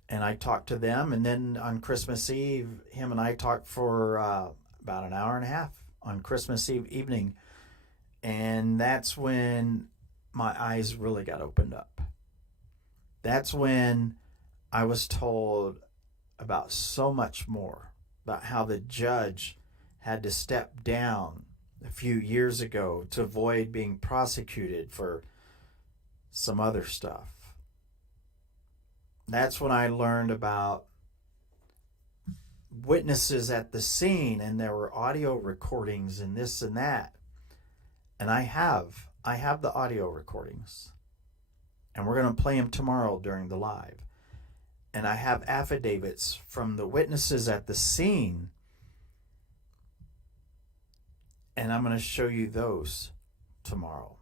and I talked to them. And then on Christmas Eve, him and I talked for about an hour and a half on Christmas Eve evening. And that's when my eyes really got opened up. That's when I was told about so much more about how the judge had to step down a few years ago to avoid being prosecuted for some other stuff. That's when I learned about witnesses at the scene, and there were audio recordings and this and that. And I have the audio recordings. And we're going to play them tomorrow during the live. And I have affidavits from the witnesses at the scene. And I'm going to show you those tomorrow.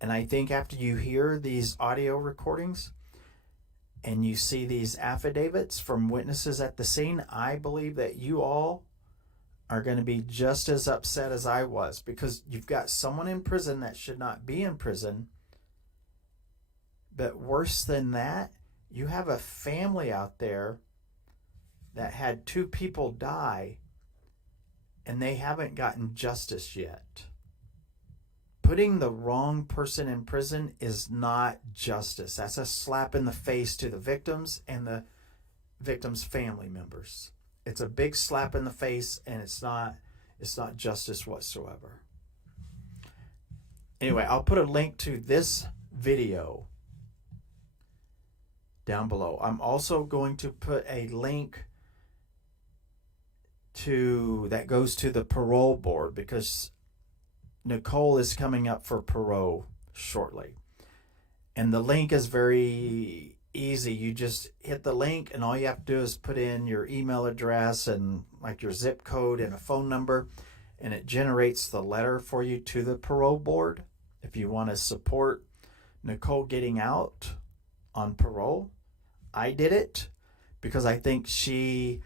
And I think after you hear these audio recordings and you see these affidavits from witnesses at the scene, I believe that you all are going to be just as upset as I was, because you've got someone in prison that should not be in prison. But worse than that, you have a family out there that had 2 people die and they haven't gotten justice yet. Putting the wrong person in prison is not justice. That's a slap in the face to the victims and the victims' family members. It's a big slap in the face, and it's not justice whatsoever. Anyway, I'll put a link to this video down below. I'm also going to put a link that goes to the parole board, because Nicole is coming up for parole shortly. And the link is very easy. You just hit the link, and all you have to do is put in your email address and like your zip code and a phone number, and it generates the letter for you to the parole board. If you want to support Nicole getting out on parole, I did it because I think she's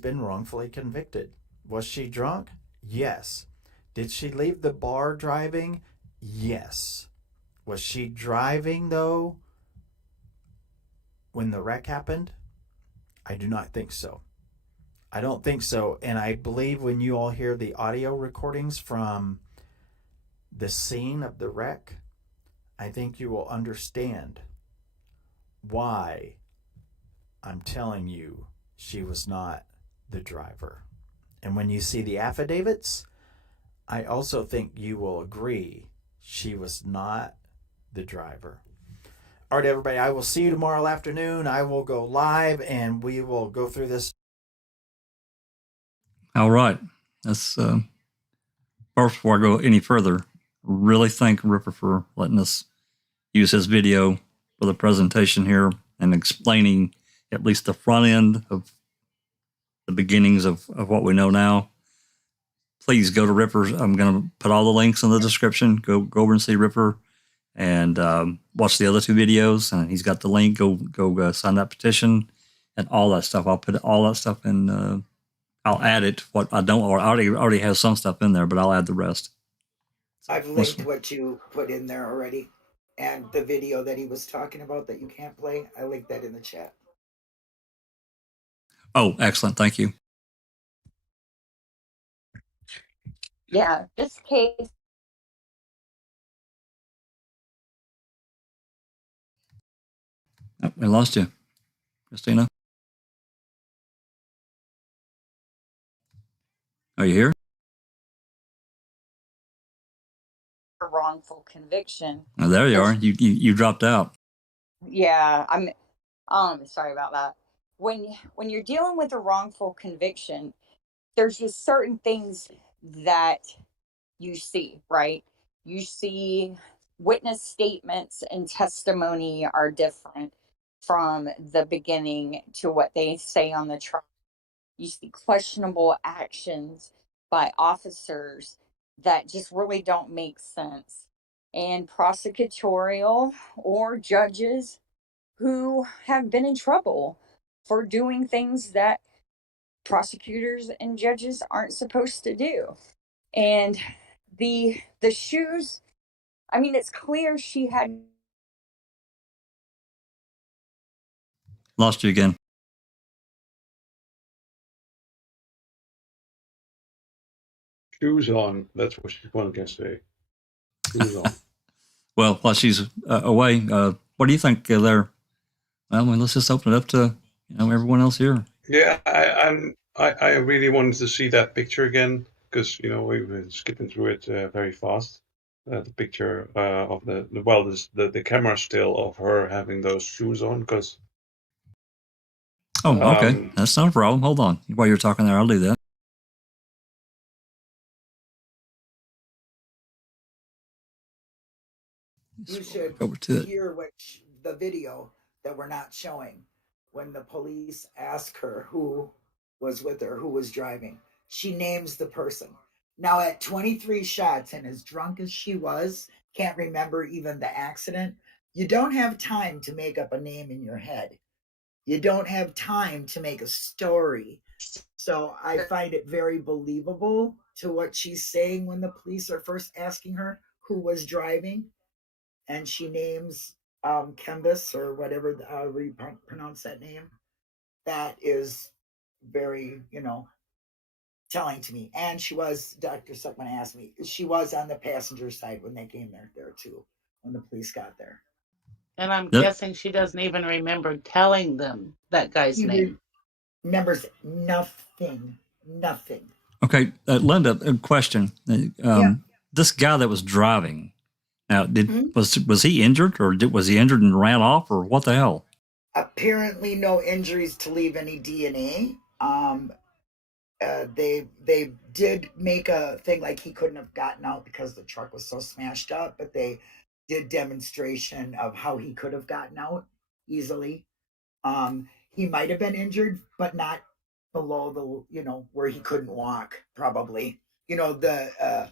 been wrongfully convicted. Was she drunk? Yes. Did she leave the bar driving? Yes. Was she driving, though, when the wreck happened? I do not think so. I don't think so. And I believe when you all hear the audio recordings from the scene of the wreck, I think you will understand why I'm telling you she was not the driver. And when you see the affidavits, I also think you will agree she was not the driver. All right, everybody, I will see you tomorrow afternoon. I will go live and we will go through this. All right. That's first, before I go any further, really thank Ripper for letting us use his video for the presentation here and explaining at least the front end of the beginnings of what we know now. Please go to Ripper's. I'm going to put all the links in the description. Go over and see Ripper and watch the other 2 videos. And he's got the link. Go sign that petition and all that stuff. I'll put all that stuff in. I'll add it. What I don't, or I already have some stuff in there, but I'll add the rest. I've linked what you put in there already. And the video that he was talking about that you can't play, I linked that in the chat. Oh, excellent. Thank you. Yeah, this case. Oh, we lost you, Christina. Are you here? A wrongful conviction. Oh, there you are. You dropped out. Yeah, I'm sorry about that. When you're dealing with a wrongful conviction, there's just certain things that you see, right? You see witness statements and testimony are different from the beginning to what they say on the trial. You see questionable actions by officers that just really don't make sense. And prosecutorial or judges who have been in trouble for doing things that prosecutors and judges aren't supposed to do. And the shoes, I mean, it's clear she had Lost you again. Shoes on. That's what one can say. Shoes on. Well, while she's away, what do you think there? Well, I mean, let's just open it up to everyone else here. Yeah, I really wanted to see that picture again because we've been skipping through it very fast. The picture of the camera still of her having those shoes on because. Oh, okay, that's not a problem. Hold on, while you're talking there, I'll do that. You should hear the video that we're not showing when the police ask her who was with her, who was driving. She names the person. Now, at 23 shots and as drunk as she was, can't remember even the accident, you don't have time to make up a name in your head. You don't have time to make a story. So I find it very believable to what she's saying when the police are first asking her who was driving. And she names Kembis or whatever you pronounce that name. That is very, telling to me. And she was, Dr. Silkman asked me, she was on the passenger side when they came there too, when the police got there. And I'm guessing she doesn't even remember telling them that guy's name. Remembers nothing. Okay, Linda, a question. This guy that was driving, now, was he injured, or was he injured and ran off, or what the hell? Apparently, no injuries to leave any DNA. They did make a thing like he couldn't have gotten out because the truck was so smashed up, but they did demonstration of how he could have gotten out easily. He might have been injured, but not below the where he couldn't walk. Probably, the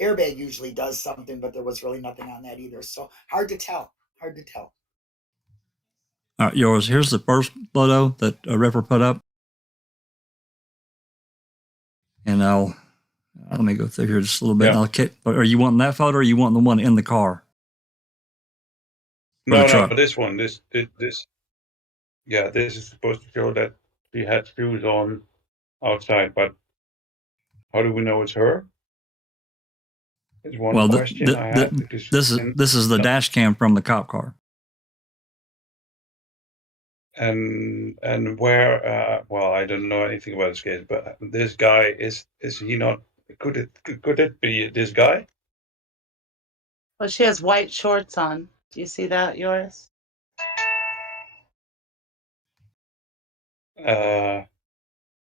airbag usually does something, but there was really nothing on that either. So hard to tell. All right, yours. Here's the first photo that Ripper put up. And let me go through here just a little bit. Yeah. Are you wanting that photo, or are you wanting the one in the car? No, this one. This. Yeah, this is supposed to show that she had shoes on outside, but how do we know it's her? Is one question I have. This is the dash cam from the cop car. And where? Well, I don't know anything about this case, but this guy is he not? Could it be this guy? Well, she has white shorts on. Do you see that, yours? I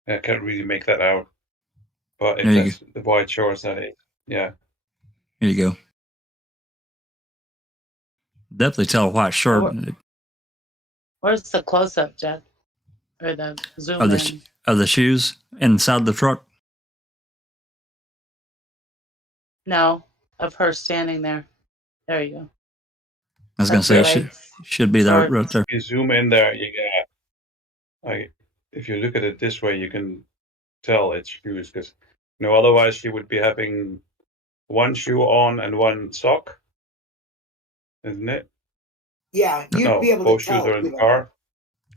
can't really make that out. But if that's the white shorts, yeah. Here you go. Definitely tell a white shirt. Where's the close-up, Jed? Or the zoom in? Of the shoes inside the truck? No, of her standing there. There you go. I was going to say it should be there right there. If you zoom in there, if you look at it this way, you can tell it's shoes because otherwise she would be having one shoe on and one sock, isn't it? Yeah, you'd be able both to tell. Shoes are in the car.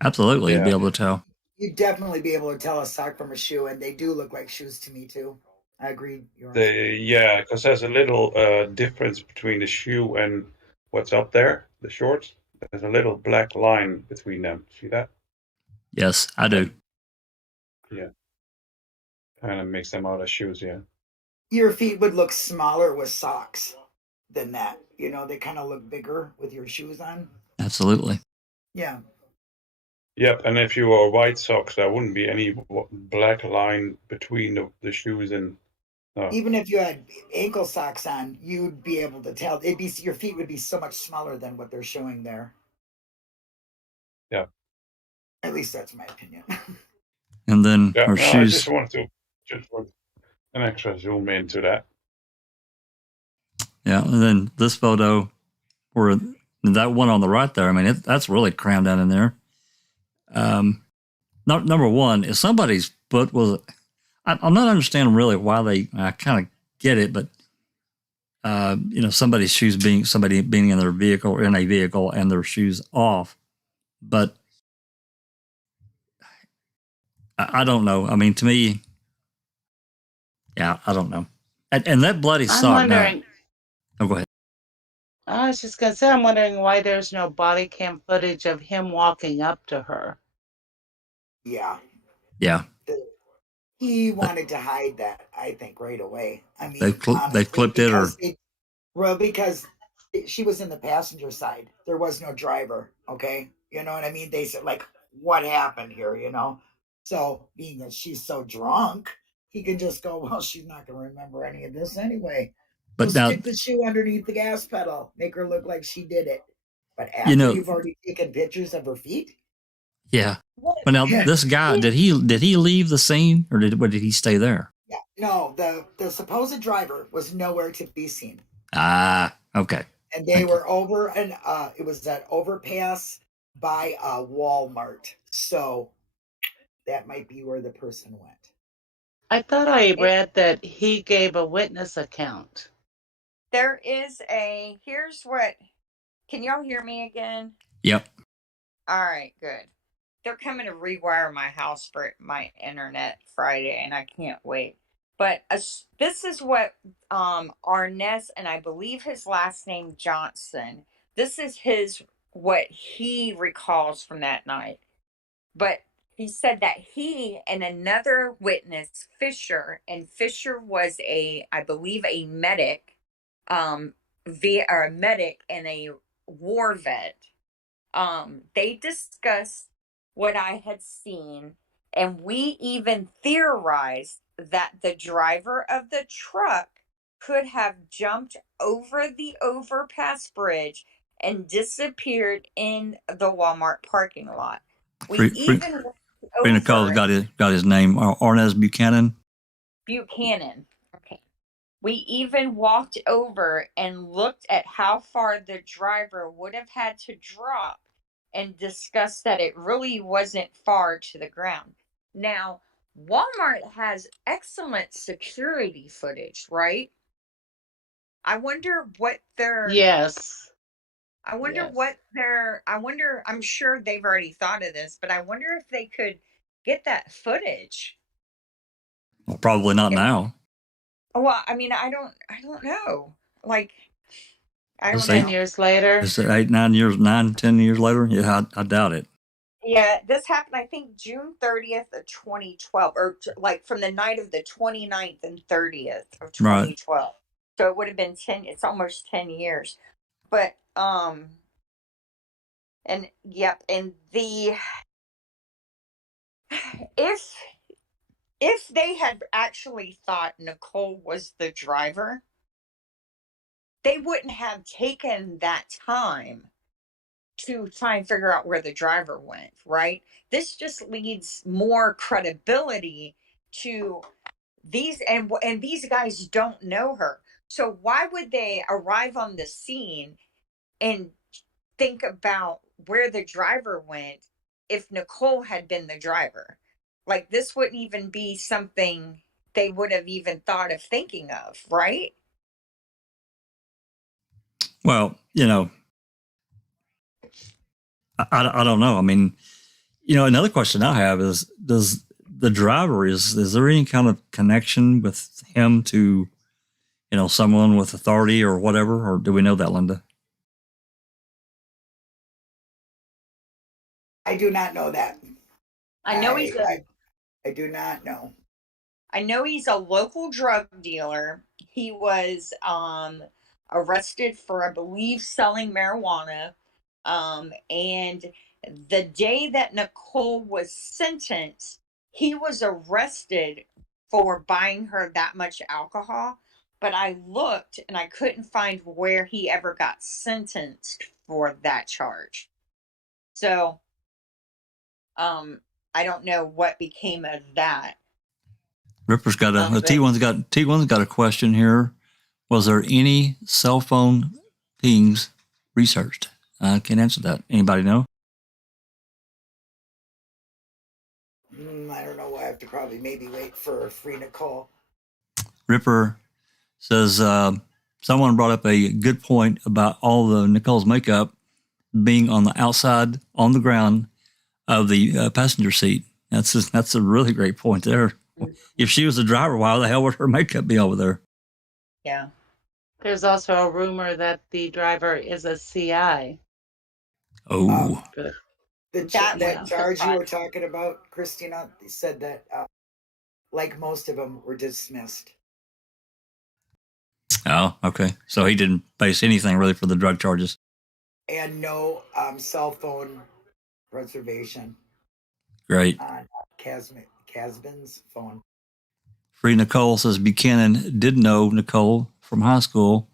Absolutely, you'd be able to tell. You'd definitely be able to tell a sock from a shoe, and they do look like shoes to me too. I agree. Because there's a little difference between the shoe and what's up there, the shorts. There's a little black line between them. See that? Yes, I do. Yeah. Kind of makes them out of shoes, yeah. Your feet would look smaller with socks than that. They kind of look bigger with your shoes on. Absolutely. Yeah. Yep, and if you wore white socks, there wouldn't be any black line between the shoes and. Even if you had ankle socks on, you'd be able to tell. Your feet would be so much smaller than what they're showing there. Yeah. At least that's my opinion. And then her shoes. I just want an extra zoom into that. Yeah, and then this photo, or that one on the right there. I mean, that's really crammed down in there. Number one, if somebody's foot was, I'm not understanding really why I kind of get it, but somebody's shoes somebody being in their vehicle or in a vehicle and their shoes off, but I don't know. I mean, to me, yeah, I don't know. And that bloody I'm sock. Now, wondering. oh, go ahead. I was just gonna say, I'm wondering why there's no body cam footage of him walking up to her. Yeah. Yeah, He wanted to hide that, I think, right away. I they've mean, they've honestly, clipped it, or because she was in the passenger side. There was no driver. Okay. You know what I mean? They said, like, what happened here, you know? So, being that she's so drunk, he can just go, well, she's not going to remember any of this anyway. So, but now stick the shoe underneath the gas pedal, make her look like she did it. But you after know, you've already taken pictures of her feet, yeah. But now this guy, did he leave the scene, or did he stay there? yeah, no, the supposed driver was nowhere to be seen. Ah, okay. And they were over, and it was that overpass by Walmart. So that might be where the person went. I thought I read that he gave a witness account. There is here's what, can y'all hear me again? Yep. All right, good. They're coming to rewire my house for my internet Friday, and I can't wait. But this is what Arness, and I believe his last name Johnson. This is what he recalls from that night. But he said that he and another witness, Fisher, and Fisher was I believe, a medic, or a medic and a war vet. They discussed what I had seen, and we even theorized that the driver of the truck could have jumped over the overpass bridge and disappeared in the Walmart parking lot. We even Nicole got his name, Arnez Buchanan. Buchanan. Okay. We even walked over and looked at how far the driver would have had to drop and discussed that it really wasn't far to the ground. Now, Walmart has excellent security footage, right? I wonder what their Yes. I wonder, I'm sure they've already thought of this, but I wonder if they could get that footage. Well, probably not now. Well, I mean, I don't know. Like, I don't 10 know. years later. Is it 10 years later? Yeah, I doubt it. Yeah, this happened, I think, June 30th of 2012, or like from the night of the 29th and 30th of 2012. Right. So it would have been it's almost 10 years. But, and yep, and if they had actually thought Nicole was the driver, they wouldn't have taken that time to try and figure out where the driver went, right? This just leads more credibility to these, and these guys don't know her. So why would they arrive on the scene and think about where the driver went if Nicole had been the driver? Like, this wouldn't even be something they would have even thought of thinking of, right? Well, I don't know. I mean, another question I have is, does the driver, is there any kind of connection with him to, someone with authority or whatever, or do we know that, Linda? I do not know that. I know I do not know. I know he's a local drug dealer. He was arrested for, I believe, selling marijuana. And the day that Nicole was sentenced, he was arrested for buying her that much alcohol. But I looked and I couldn't find where he ever got sentenced for that charge. So, I don't know what became of that. Ripper's got T1's got a question here. Was there any cell phone pings researched? I can't answer that. Anybody know? I don't know. I have to probably maybe wait for Free Nicole. Ripper says someone brought up a good point about all the Nicole's makeup being on the outside, on the ground of the passenger seat. That's a really great point there. If she was the driver, why the hell would her makeup be over there? Yeah. There's also a rumor that the driver is a CI. Oh, That charge you were talking about, Christina, said that like most of them were dismissed. Oh, okay. So he didn't face anything really for the drug charges. And no cell phone reservation. Great. On Casbin's phone. Free Nicole says Buchanan did know Nicole from high school,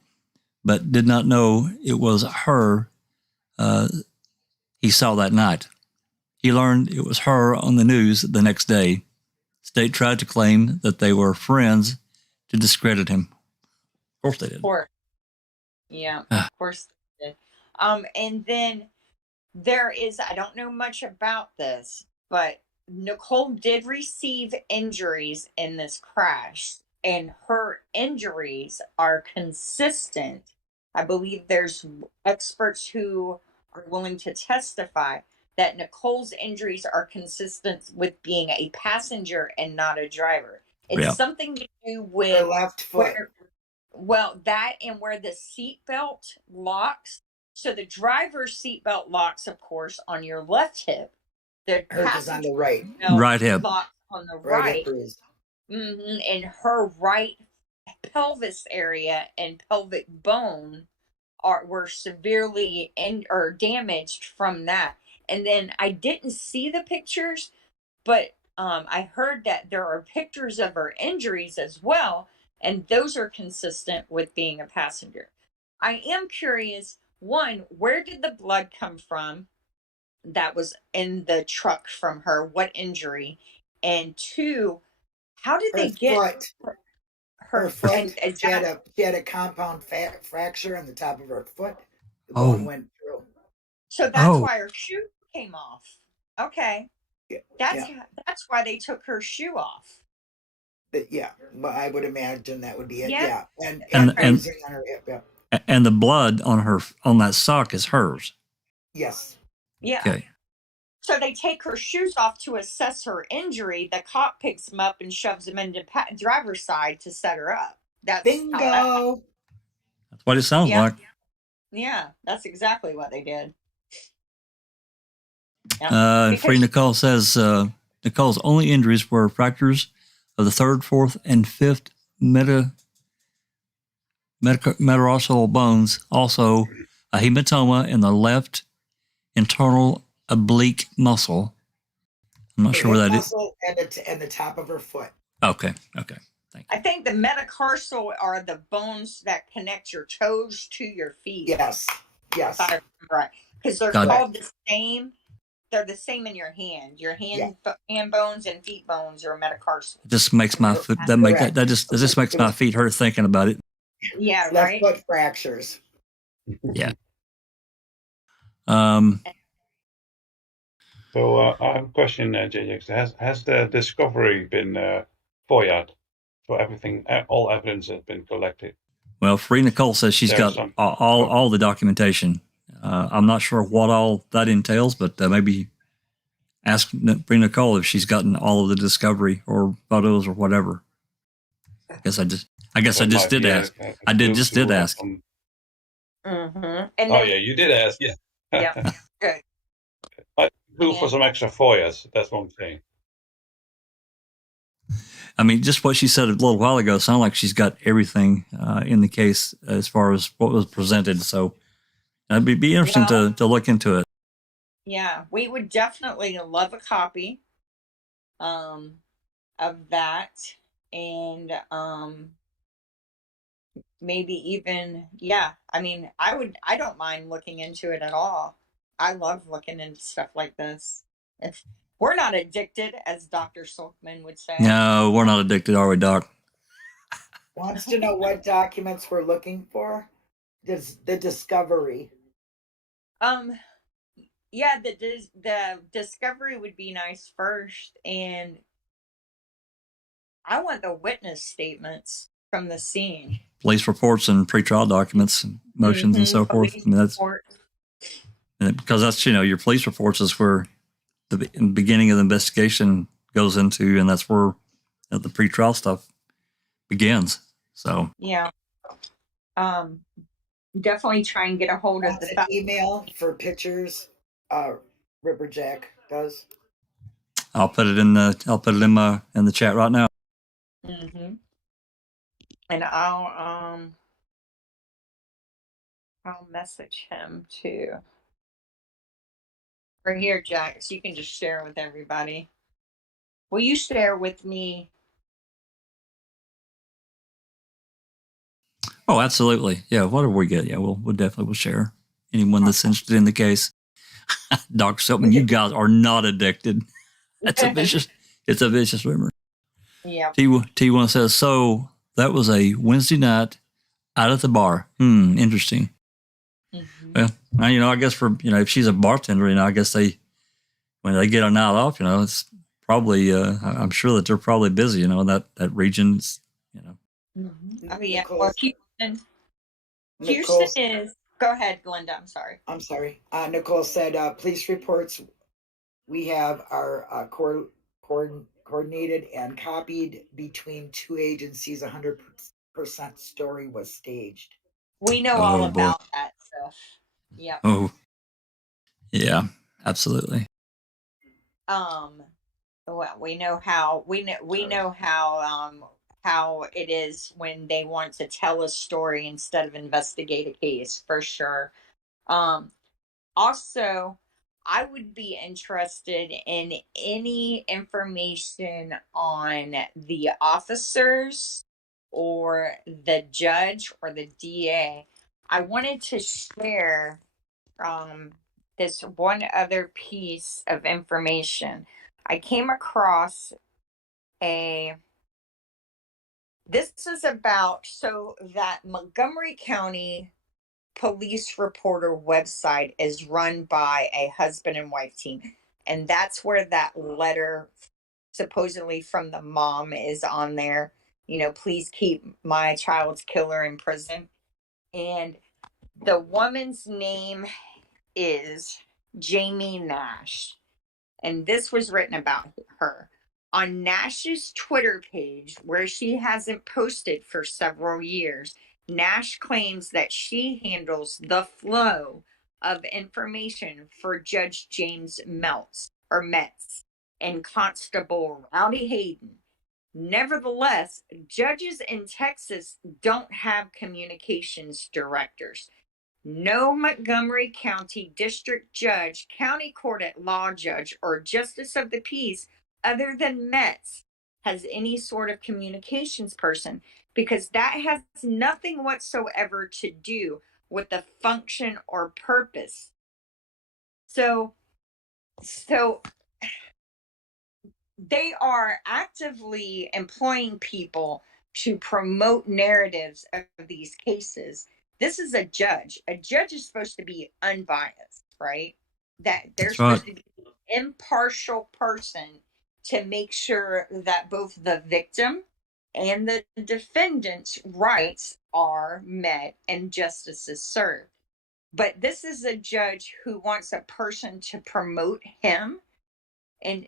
but did not know it was her he saw that night. He learned it was her on the news the next day. State tried to claim that they were friends to discredit him. Of course they did. Of course. Yeah, of course they did. And then there is, I don't know much about this, but Nicole did receive injuries in this crash, and her injuries are consistent. I believe there's experts who are willing to testify that Nicole's injuries are consistent with being a passenger and not a driver. It's something to do with her left foot. That and where the seatbelt locks. So the driver's seatbelt locks, of course, on your left hip. The hers is on the right. Right hip. Locks on the right. And her right pelvis area and pelvic bone were severely or damaged from that. And then I didn't see the pictures, but I heard that there are pictures of her injuries as well, and those are consistent with being a passenger. I am curious, one, where did the blood come from that was in the truck from her? What injury? And two, how did they get her foot? She had a compound fracture on the top of her foot. The bone went through. So that's why her shoe came off. Okay. That's why they took her shoe off. Yeah, but I would imagine that would be it. Yeah. And on her hip, and the blood on that sock is hers. Yes. Yeah. Okay. So they take her shoes off to assess her injury. The cop picks them up and shoves them into driver's side to set her up. That's bingo. That's what it sounds like. Yeah, that's exactly what they did. Free Nicole says Nicole's only injuries were fractures of the third, fourth, and fifth metatarsal bones. Also, a hematoma in the left internal oblique muscle. I'm not sure where that is. And the top of her foot. Okay. Thank you. I think the metatarsal are the bones that connect your toes to your feet. Yes. Right. Because they're called the same. They're the same in your hand. Your hand bones and feet bones are metatarsal. It just makes my foot that just makes my feet hurt thinking about it. Yeah, left foot fractures. Yeah. So I have a question, JJ. Has the discovery been FOIA'd? So all evidence has been collected. Well, Free Nicole says she's got all the documentation. I'm not sure what all that entails, but maybe ask Free Nicole if she's gotten all of the discovery or photos or whatever. I guess I just did ask. I just did ask. Mm-hmm. You did ask, yeah. Yeah. Good. I do for some extra FOIAs. That's what I'm saying. I mean, just what she said a little while ago sounded like she's got everything in the case as far as what was presented. So it'd be interesting to look into it. Yeah, we would definitely love a copy of that, and maybe even I mean, I don't mind looking into it at all. I love looking into stuff like this. We're not addicted, as Dr. Silkman would say. No, we're not addicted, are we, Doc? Wants to know what documents we're looking for? The discovery. Yeah, the discovery would be nice first, and I want the witness statements from the scene. Police reports and pretrial documents, motions, and so forth. I mean, that's because that's your police reports is where the beginning of the investigation goes into, and that's where the pretrial stuff begins. So yeah, definitely try and get a hold of An email for pictures. Ripperjack does. I'll put it in the chat right now. Mm-hmm. And I'll message him too. Or here, Jack, so you can just share with everybody. Will you share with me? Oh, absolutely. Yeah, whatever we get, yeah, we'll definitely share. Anyone that's interested in the case. Dr. Silkman, you guys are not addicted. It's a vicious rumor. Yeah. T1 says, so that was a Wednesday night out at the bar. Interesting. Mm-hmm. Well, I guess if she's a bartender, I guess when they get a night off, it's probably, I'm sure that they're probably busy, that region's, Mm-hmm. Oh, yeah. Well, Houston is, go ahead, Glenda. I'm sorry. Nicole said, police reports, we have our coordinated and copied between two agencies. 100% story was staged. We know all about that stuff. Yeah. Oh, yeah, absolutely. Well, we know how how it is when they want to tell a story instead of investigate a case, for sure. Also, I would be interested in any information on the officers or the judge or the DA. I wanted to share this one other piece of information. I came across this is about, so that Montgomery County police reporter website is run by a husband and wife team. And that's where that letter supposedly from the mom is on there. Please keep my child's killer in prison. And the woman's name is Jamie Nash. And this was written about her on Nash's Twitter page, where she hasn't posted for several years. Nash claims that she handles the flow of information for Judge James Metz and Constable Rowdy Hayden. Nevertheless, judges in Texas don't have communications directors. No Montgomery County District Judge, County Court at Law Judge, or Justice of the Peace, other than Metz, has any sort of communications person, because that has nothing whatsoever to do with the function or purpose. So they are actively employing people to promote narratives of these cases. This is a judge. A judge is supposed to be unbiased, right? That they're supposed to be an impartial person to make sure that both the victim and the defendant's rights are met and justice is served. But this is a judge who wants a person to promote him. And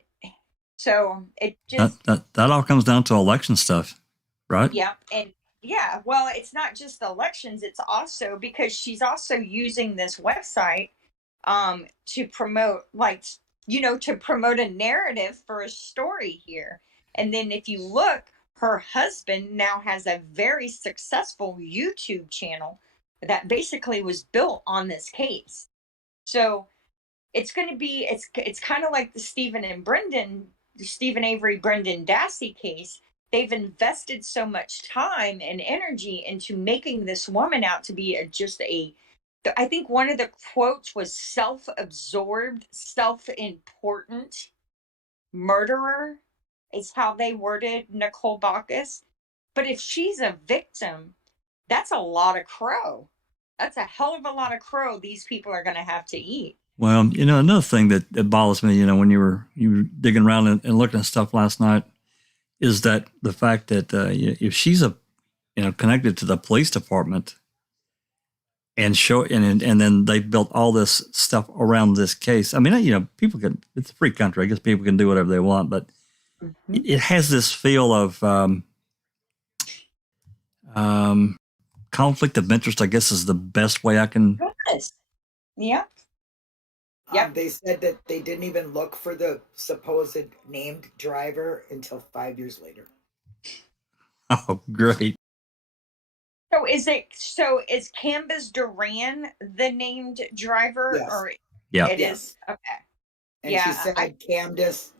so it just that all comes down to election stuff, right? Yeah, and yeah, well, it's not just elections, it's also because she's also using this website to promote, to promote a narrative for a story here. And then if you look, her husband now has a very successful YouTube channel that basically was built on this case. So it's going to be, it's kind of like the Stephen Avery, Brendan Dassey case. They've invested so much time and energy into making this woman out to be I think one of the quotes was self-absorbed, self-important murderer is how they worded Nicole Baukus. But if she's a victim, that's a lot of crow. That's a hell of a lot of crow these people are going to have to eat. Well, another thing that bothers me, when you were digging around and looking at stuff last night, is that the fact that if she's connected to the police department and then they built all this stuff around this case. I mean, people can, it's a free country. I guess people can do whatever they want, but it has this feel of conflict of interest, I guess is the best way I can. Yes. Yeah. Yep. They said that they didn't even look for the supposed named driver until 5 years later. Oh, great. So is Canvas Duran the named driver? Yes. Or Yeah. it Yes. is? Okay. And she said Camdis,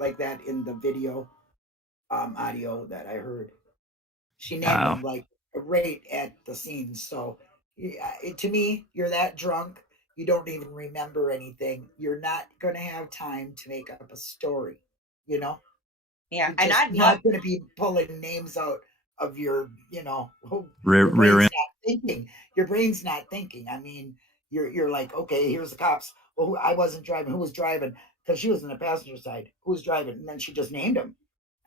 like that in the video, audio that I heard. She named him like right at the scene. So to me, you're that drunk, you don't even remember anything. You're not going to have time to make up a story, you know? Yeah. You're And just I'd love not going to be pulling names out of your, Rear your brain's end. not thinking. Your brain's not thinking. I mean, you're like, okay, here's the cops. Well, I wasn't driving. Who was driving? Because she was in the passenger side. Who was driving? And then she just named him.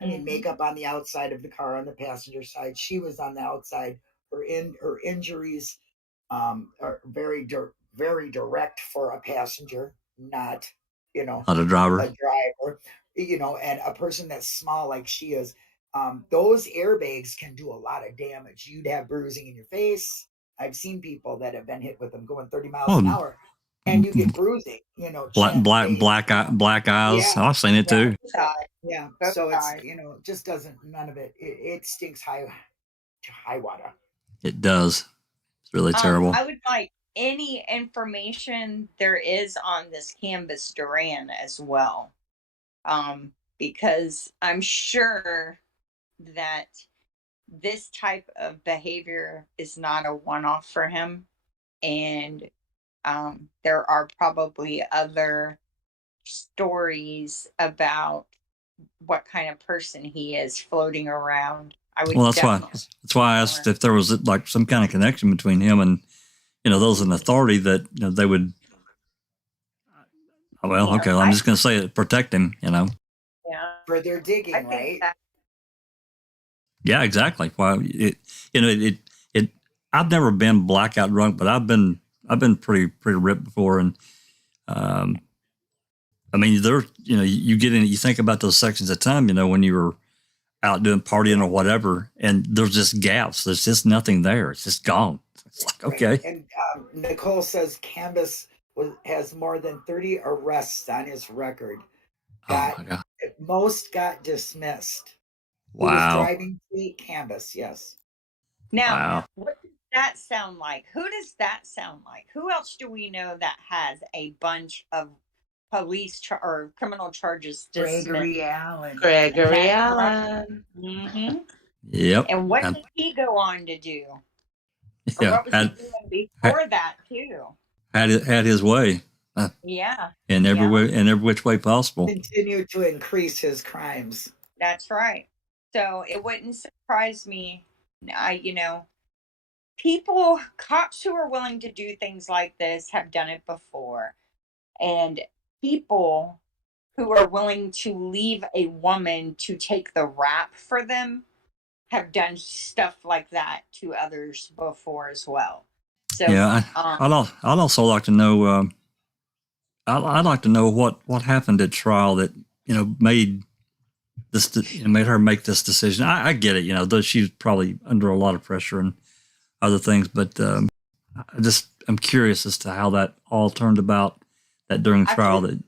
I mean, makeup on the outside of the car on the passenger side. She was on the outside. Her injuries are very direct for a passenger, not Not a driver. a driver. And a person that's small like she is. Those airbags can do a lot of damage. You'd have bruising in your face. I've seen people that have been hit with them going 30 miles an hour, and you get bruising. Black eyes. Yeah, I've seen it too. yeah. Both So it's sides. just doesn't none of it. It stinks high water. It does. It's really terrible. I would like any information there is on this Canvas Duran as well. Because I'm sure that this type of behavior is not a one-off for him. And there are probably other stories about what kind of person he is floating around. Well, that's why I asked if there was like some kind of connection between him and those in authority that they would. Well, okay, I'm just going to say it, protect him. Yeah. For their digging, right? Yeah, exactly. Well, I've never been blackout drunk, but I've been pretty ripped before, and I mean, you get in, you think about those sections of time, when you were out doing partying or whatever, and there's just gaps. There's just nothing there. It's just gone. It's like, okay. And Nicole says Canvas has more than 30 arrests on his record. Oh my God. Most got dismissed. Wow. He was driving fleet Canvas, yes. Now, what does that sound like? Who does that sound like? Who else do we know that has a bunch of police or criminal charges dismissed? Gregory Allen. Mm-hmm. Yep. And what did he go on to do? Yeah. Or what was he doing before that too? Had his way. Yeah. In every way, in every which way possible. Continue to increase his crimes. That's right. So it wouldn't surprise me. Cops who are willing to do things like this have done it before. And people who are willing to leave a woman to take the rap for them have done stuff like that to others before as well. So yeah, I'd also like to know. I'd like to know what happened at trial that made this made her make this decision. I get it, though she's probably under a lot of pressure and other things, but I'm curious as to how that all turned about. That during trial that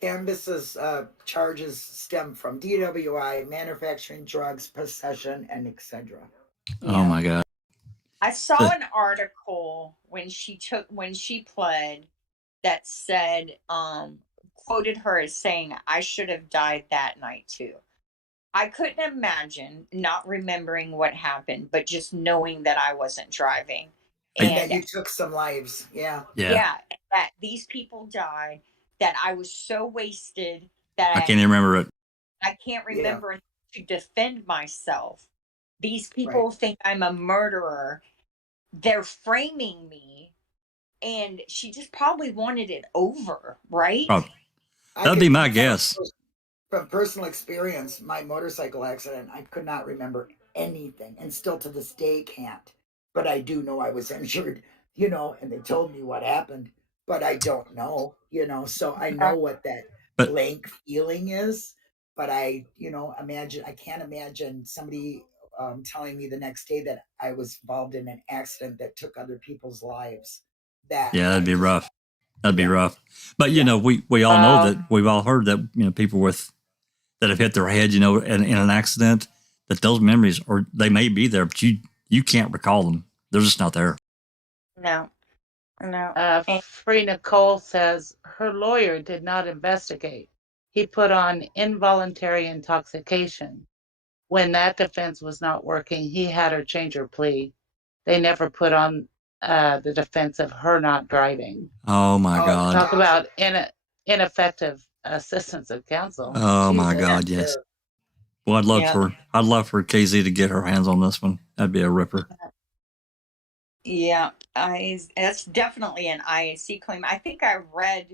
Canvas's charges stem from DWI, manufacturing drugs, possession, and etc. Oh my God! I saw an article when she pled that said, quoted her as saying, "I should have died that night too." I couldn't imagine not remembering what happened, but just knowing that I wasn't driving. And that you took some lives. Yeah. Yeah. That these people died, that I was so wasted that I can't even remember it. I can't remember to defend myself. These people think I'm a murderer. They're framing me. And she just probably wanted it over, right? That'd be my guess. From personal experience, my motorcycle accident, I could not remember anything, and still to this day can't. But I do know I was injured, and they told me what happened, but I don't know, so I know what that blank feeling is. But I can't imagine somebody telling me the next day that I was involved in an accident that took other people's lives. That Yeah, that'd I be just, rough. That'd be yeah, rough. But yeah. we all know that we've all heard that people that have hit their head in an accident, that those memories or they may be there, but you can't recall them. They're just not there. No. And Free Nicole says her lawyer did not investigate. He put on involuntary intoxication. When that defense was not working, he had her change her plea. They never put on the defense of her not driving. Oh my God. Talk about ineffective assistance of counsel. Oh my Jesus. God, yes. Well, I'd love for KZ to get her hands on this one. That'd be a ripper. Yeah, that's definitely an IAC claim. I think I read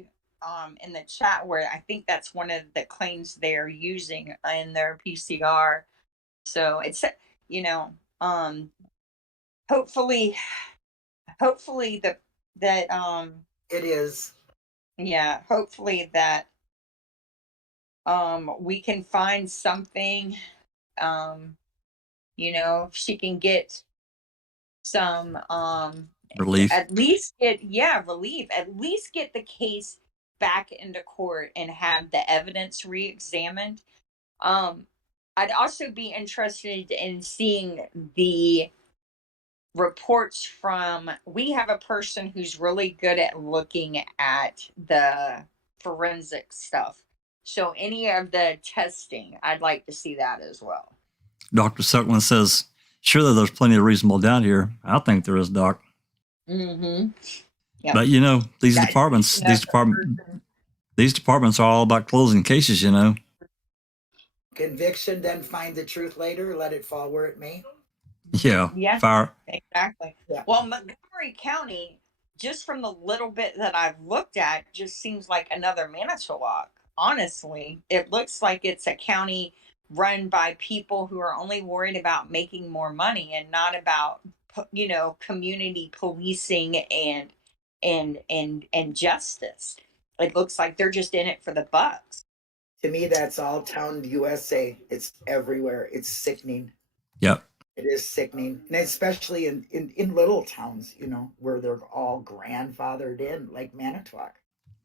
in the chat where I think that's one of the claims they're using in their PCR. So it's hopefully that It is. yeah, hopefully that we can find something, she can get some Relief. at least get relief, at least get the case back into court and have the evidence re-examined. I'd also be interested in seeing the reports from, we have a person who's really good at looking at the forensic stuff, so any of the testing, I'd like to see that as well. Dr. Silkman says, surely there's plenty of reasonable doubt here. I think there is, Doc. Mm-hmm. Yep. But these departments are all about closing cases. Conviction, then find the truth later. Let it fall where it may. Yeah. Yeah. Fire. Exactly. Yeah. Well, Montgomery County, just from the little bit that I've looked at, just seems like another Manitowoc. Honestly, it looks like it's a county run by people who are only worried about making more money and not about community policing and justice. It looks like they're just in it for the bucks. To me, that's all town USA. It's everywhere. It's sickening. Yep. It is sickening, and especially in little towns, where they're all grandfathered in, like Manitowoc.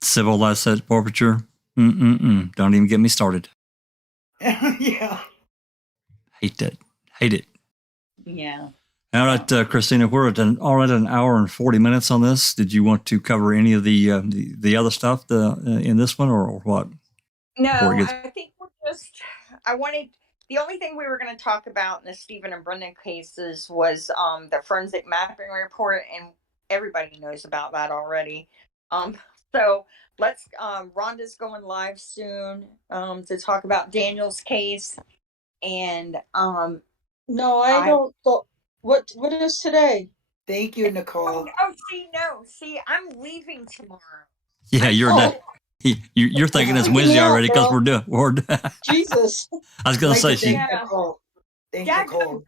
Civil asset forfeiture. Don't even get me started. Yeah. Hate it. Yeah. All right, Christina, we're at an hour and 40 minutes on this. Did you want to cover any of the other stuff in this one, or what? No, I think the only thing we were going to talk about in the Stephen and Brendan cases was the forensic mapping report, and everybody knows about that already. So let's Rhonda's going live soon to talk about Daniel's case, and no, I don't. What is today? Thank you, Nicole. See, I'm leaving tomorrow. Yeah, you're thinking it's Wednesday already because we're done. Jesus. I was going to say Thank Nicole. Thank Nicole.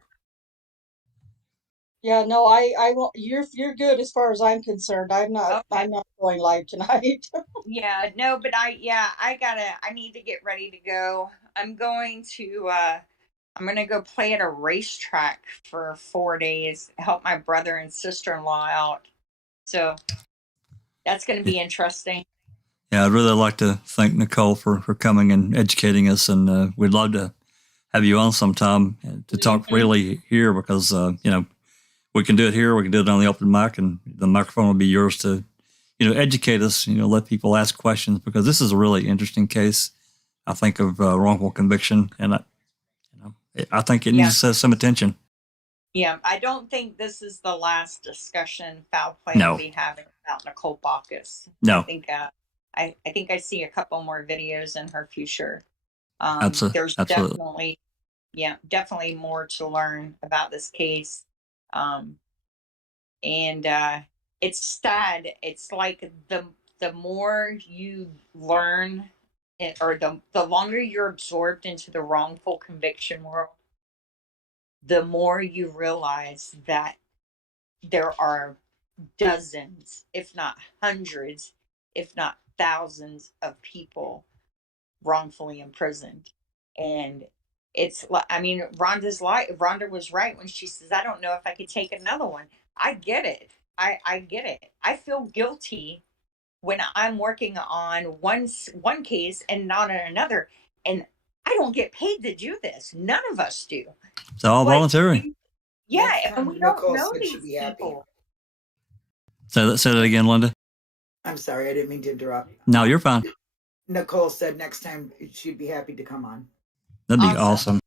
Yeah, no, I won't. You're good as far as I'm concerned. I'm not. Okay. I'm not going live tonight. Yeah, no, but I need to get ready to go. I'm going to go play at a racetrack for 4 days, help my brother and sister-in-law out. So that's going to be interesting. Yeah, I'd really like to thank Nicole for coming and educating us, and we'd love to have you on sometime to talk freely here because, we can do it here, we can do it on the open mic, and the microphone will be yours to, educate us, let people ask questions because this is a really interesting case, I think, of wrongful conviction, and I think it needs some attention. Yeah, I don't think this is the last discussion Foul Play will be having about Nicole Baukus. No. I think I see a couple more videos in her future. Absolutely. Definitely more to learn about this case. And it's sad. It's like the more you learn or the longer you're absorbed into the wrongful conviction world, the more you realize that there are dozens, if not hundreds, if not thousands of people wrongfully imprisoned. And I mean, Rhonda was right when she says, I don't know if I could take another one. I get it. I get it. I feel guilty when I'm working on one case and not on another. And I don't get paid to do this. None of us do. It's all But voluntary. yeah, Next and time we don't Nicole know said she'd these be happy. people. Say that again, Linda. I'm sorry, I didn't mean to interrupt. No, you're fine. Nicole said next time she'd be happy to come on. That'd be awesome.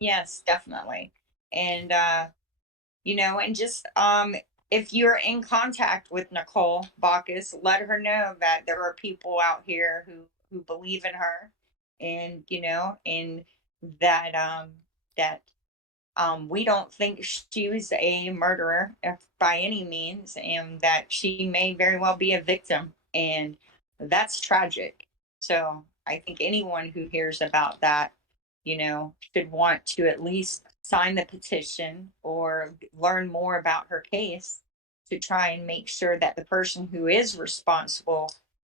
Yes, definitely. And and just if you're in contact with Nicole Baukus, let her know that there are people out here who believe in her, and and that we don't think she was a murderer by any means, and that she may very well be a victim, and that's tragic. So I think anyone who hears about that, should want to at least sign the petition or learn more about her case to try and make sure that the person who is responsible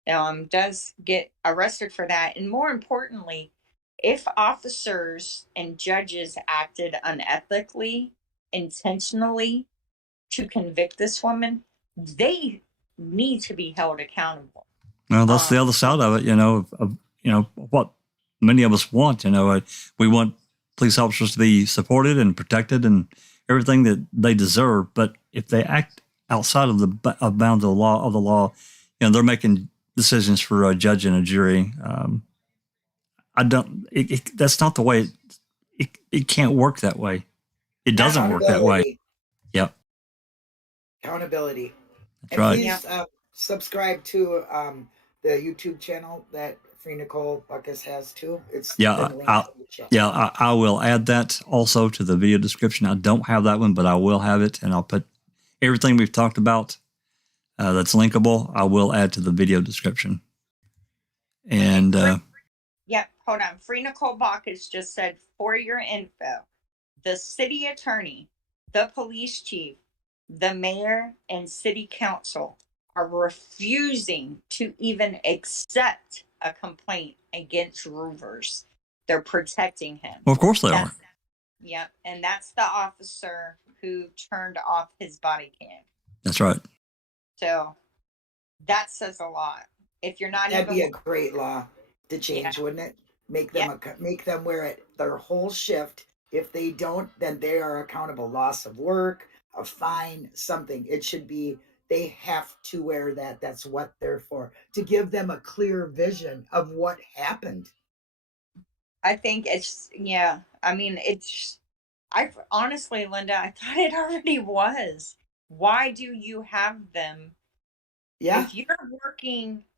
does get arrested for that. And more importantly, if officers and judges acted unethically, intentionally to convict this woman, they need to be held accountable. Well, that's the other side of it, of what many of us want. We want police officers to be supported and protected and everything that they deserve. But if they act outside of the bounds of the law, they're making decisions for a judge and a jury. That's not the way. It can't work that way. It doesn't work that way. Yep. Accountability. That's right. Please subscribe to the YouTube channel that Free Nicole Baukus has too. It's I will add that also to the video description. I don't have that one, but I will have it, and I'll put everything we've talked about that's linkable. I will add to the video description. And hold on. Free Nicole Baukus just said, for your info, the city attorney, the police chief, the mayor, and city council are refusing to even accept a complaint against Roovers. They're protecting him. Well, of course they are. Yep. And that's the officer who turned off his body cam. That's right. So that says a lot. If you're not That'd be a great law to change, wouldn't it? Make them wear it their whole shift. If they don't, then they are accountable. Loss of work, a fine, something. It should be, they have to wear that. That's what they're for. To give them a clear vision of what happened. I think I honestly, Linda, I thought it already was. Why do you have them? Yeah.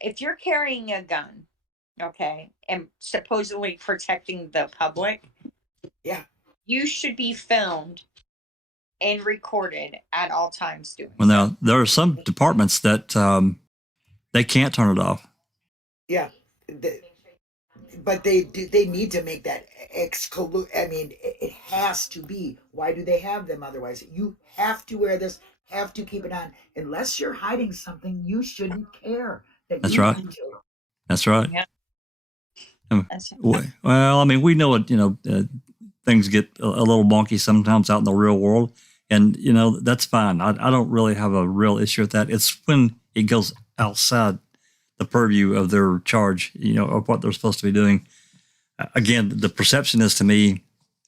If you're carrying a gun, okay, and supposedly protecting the public, you should be filmed and recorded at all times doing. Well, now there are some departments that they can't turn it off. Yeah, but they need to make that exclude. I mean, it has to be. Why do they have them otherwise? You have to wear this. Have to keep it on. Unless you're hiding something, you shouldn't care. That's right. That's right. Yeah. Well, I mean, we know it. Things get a little bonky sometimes out in the real world, and that's fine. I don't really have a real issue with that. It's when it goes outside the purview of their charge, of what they're supposed to be doing. Again, the perception is, to me,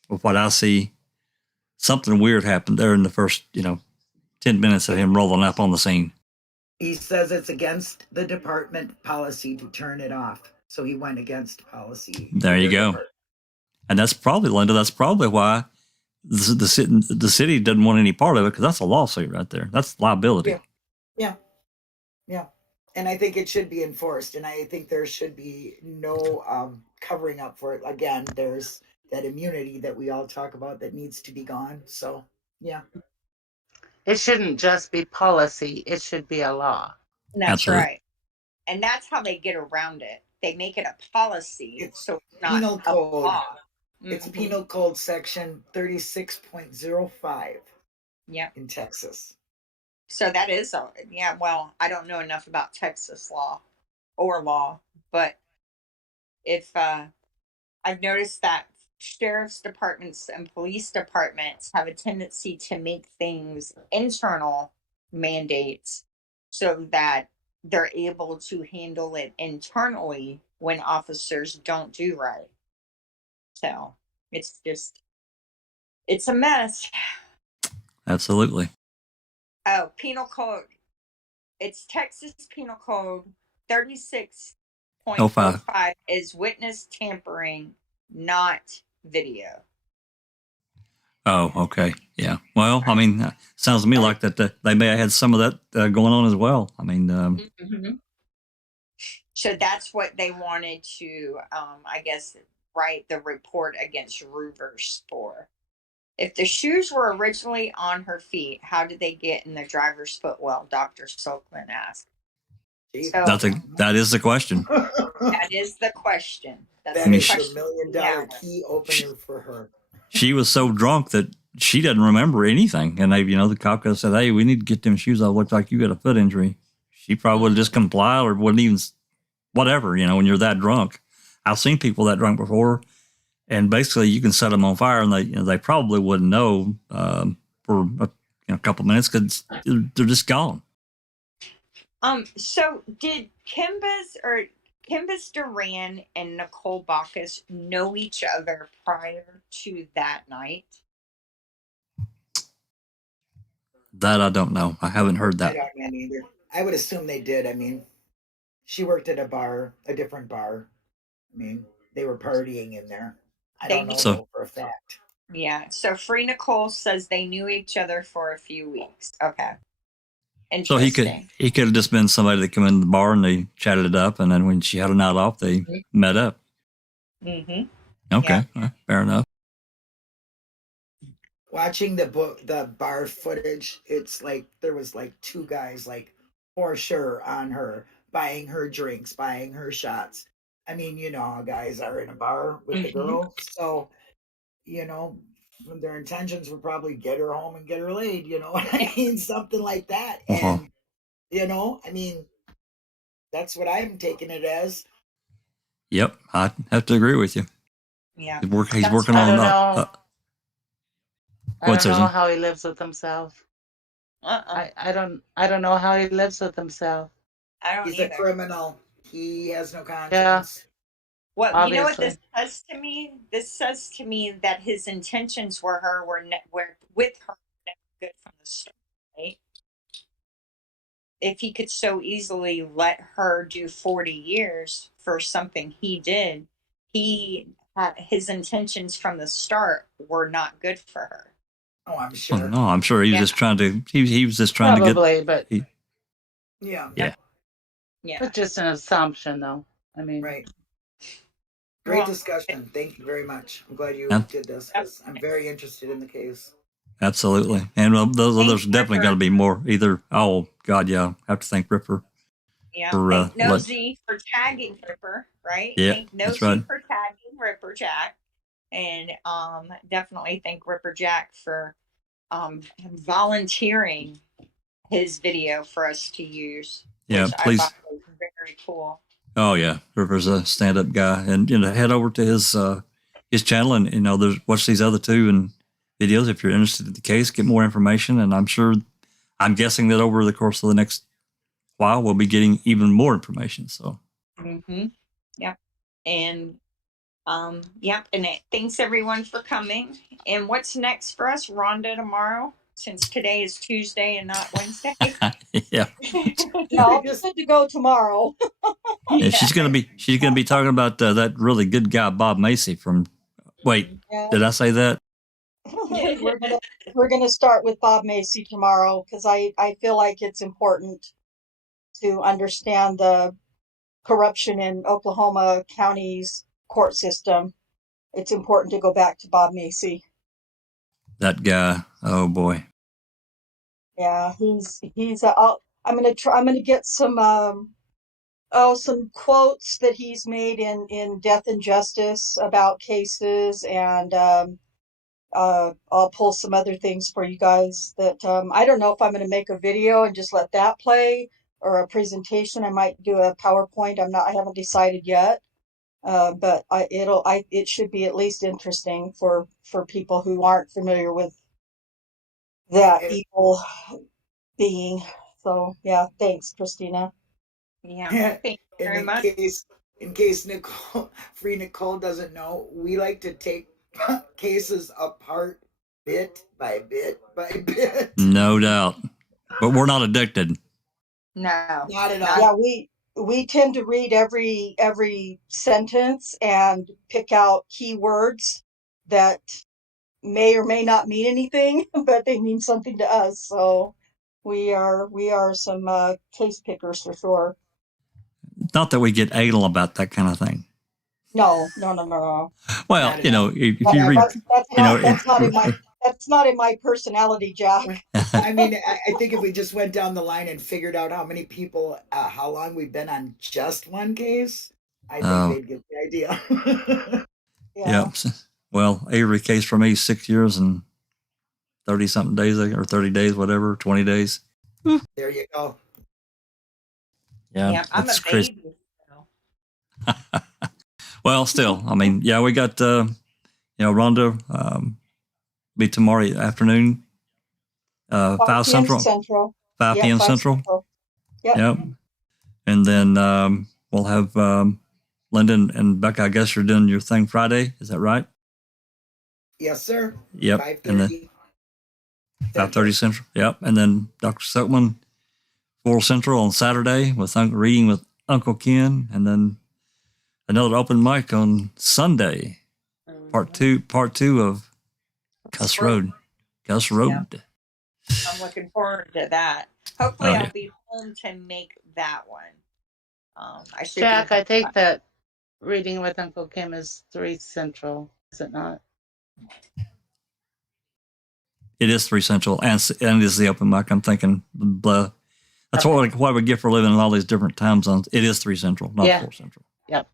of what I see, something weird happened there in the first 10 minutes of him rolling up on the scene. He says it's against the department policy to turn it off. So he went against policy. There you go. And that's probably, Linda, why the city doesn't want any part of it, because that's a lawsuit right there. That's liability. Yeah. And I think it should be enforced. And I think there should be no covering up for it. Again, there's that immunity that we all talk about that needs to be gone. So, yeah. It shouldn't just be policy. It should be a law. That's Absolutely. right. And that's how they get around it. They make it a policy. So it's not penal code. Law. It's penal code section 36.05. Yeah. In Texas. So that is, well, I don't know enough about Texas law, but if, I've noticed that sheriff's departments and police departments have a tendency to make things internal mandates so that they're able to handle it internally when officers don't do right. So it's just, it's a mess. Absolutely. Oh, penal code. It's Texas Penal Code 36.05 is witness tampering, not video. Oh, okay. Yeah. Well, I mean, sounds to me like that they may have had some of that going on as well. I mean, Mm-hmm. So that's what they wanted to, I guess, write the report against Ruvers for. If the shoes were originally on her feet, how did they get in the driver's footwell? Dr. Silkman asked. So that is the question. that is the question. That's That the is question. the $1 million key opener for her. She was so drunk that she doesn't remember anything. And they, the cop could have said, "Hey, we need to get them shoes off. Looks like you got a foot injury." She probably would have just complied or wouldn't even, whatever, when you're that drunk. I've seen people that drunk before, and basically you can set them on fire and they probably wouldn't know for a couple of minutes because they're just gone. So did Kimbas Duran and Nicole Baukus know each other prior to that night? That I don't know. I haven't heard that. I don't know either. I would assume they did. I mean, she worked at a different bar. I mean, they were partying in there. I don't know though for a fact. Yeah. So Free Nicole says they knew each other for a few weeks. Okay. So he could have just been somebody that came in the bar and they chatted it up, and then when she had a night off, they met up. Mm-hmm. Okay, fair enough. Watching the bar footage, it's like there was like two guys like for sure on her, buying her drinks, buying her shots. I mean, you know how guys are in a bar with the girl, so their intentions were probably get her home and get her laid. You know what I mean? Something like that, and I mean, that's what I'm taking it as. Yep, I have to agree with you. Yeah, he's working on. I don't know how he lives with himself. I don't know how he lives with himself. He's a criminal. He has no conscience. Yeah. Well, obviously. You know what this says to me? This says to me that his intentions were with her never good from the start, right? If he could so easily let her do 40 years for something he did, his intentions from the start were not good for her. Oh, I'm sure. No, I'm sure he was just trying to. He was just trying to get. But yeah. But just an assumption, though. I mean, right. Great discussion. Thank you very much. I'm glad you did this because I'm very interested in the case. Absolutely, and there's definitely got to be more. Either I have to thank Ripper. Yeah, thank Nosy for tagging Ripper, right? Yeah, thank Nosy for tagging Ripper Jack, and definitely thank Ripper Jack for volunteering his video for us to use. Yeah, please. I thought was very cool. Oh yeah, Ripper's a stand-up guy, and head over to his channel and watch these other two and videos if you're interested in the case. Get more information, and I'm guessing that over the course of the next while we'll be getting even more information. So. Yep, and and thanks everyone for coming. And what's next for us, Rhonda, tomorrow? Since today is Tuesday and not Wednesday. Yeah. I'll be good to go tomorrow. Yeah, she's gonna be talking about that really good guy Bob Macy from. Wait, did I say that? We're gonna start with Bob Macy tomorrow because I feel like it's important to understand the corruption in Oklahoma County's court system. It's important to go back to Bob Macy. That guy, oh boy. Yeah, he's. I'm gonna get some quotes that he's made in Death and Justice about cases, and I'll pull some other things for you guys that I don't know if I'm going to make a video and just let that play or a presentation. I might do a PowerPoint. I haven't decided yet. But it should be at least interesting for people who aren't familiar with that evil being. So yeah, thanks, Christina. Yeah, And thank you very much. in case Free Nicole doesn't know, we like to take cases apart bit by bit by bit. No doubt. But we're not addicted. No, Not at all. Yeah, we tend to read every sentence and pick out keywords that may or may not mean anything, but they mean something to us. So we are some case pickers for sure. Not that we get anal about that kind of thing. No. Well, if you read, That's not in my personality, Jack. I mean, I think if we just went down the line and figured out how many people, how long we've been on just one case, I think they'd get the idea. Yeah. Well, Avery case for me 6 years and 30 something days or 30 days, whatever, 20 days. There you go. Yeah, I'm a baby. Well, still, I mean, yeah, we got, Rhonda, be tomorrow afternoon, 5 Central. 5 p.m. Central. Yep. And then we'll have Lyndon and Becca, I guess you're doing your thing Friday. Is that right? Yes, sir. Yep. 5:30. 5:30 Central. Yep. And then Dr. Silkman, 4 Central on Saturday with reading with Uncle Ken. And then another open mic on Sunday, part two of Gus Road. Gus Road. Yeah. I'm looking forward to that. Hopefully I'll be home to make that one. Jack, I think that reading with Uncle Kim is 3 Central, is it not? It is 3 Central, and it is the open mic. I'm thinking, blah. That's what we get for living in all these different time zones. It is 3 Central, not 4 Central. Yep.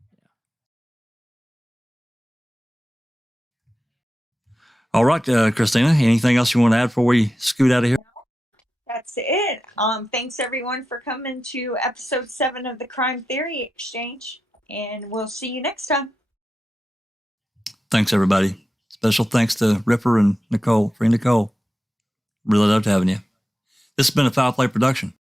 All right, Christina, anything else you want to add before we scoot out of here? That's it. Thanks everyone for coming to episode 7 of the Crime Theory Exchange, and we'll see you next time. Thanks, everybody. Special thanks to Ripper and Nicole, Free Nicole. Really loved having you. This has been a Foul Play production.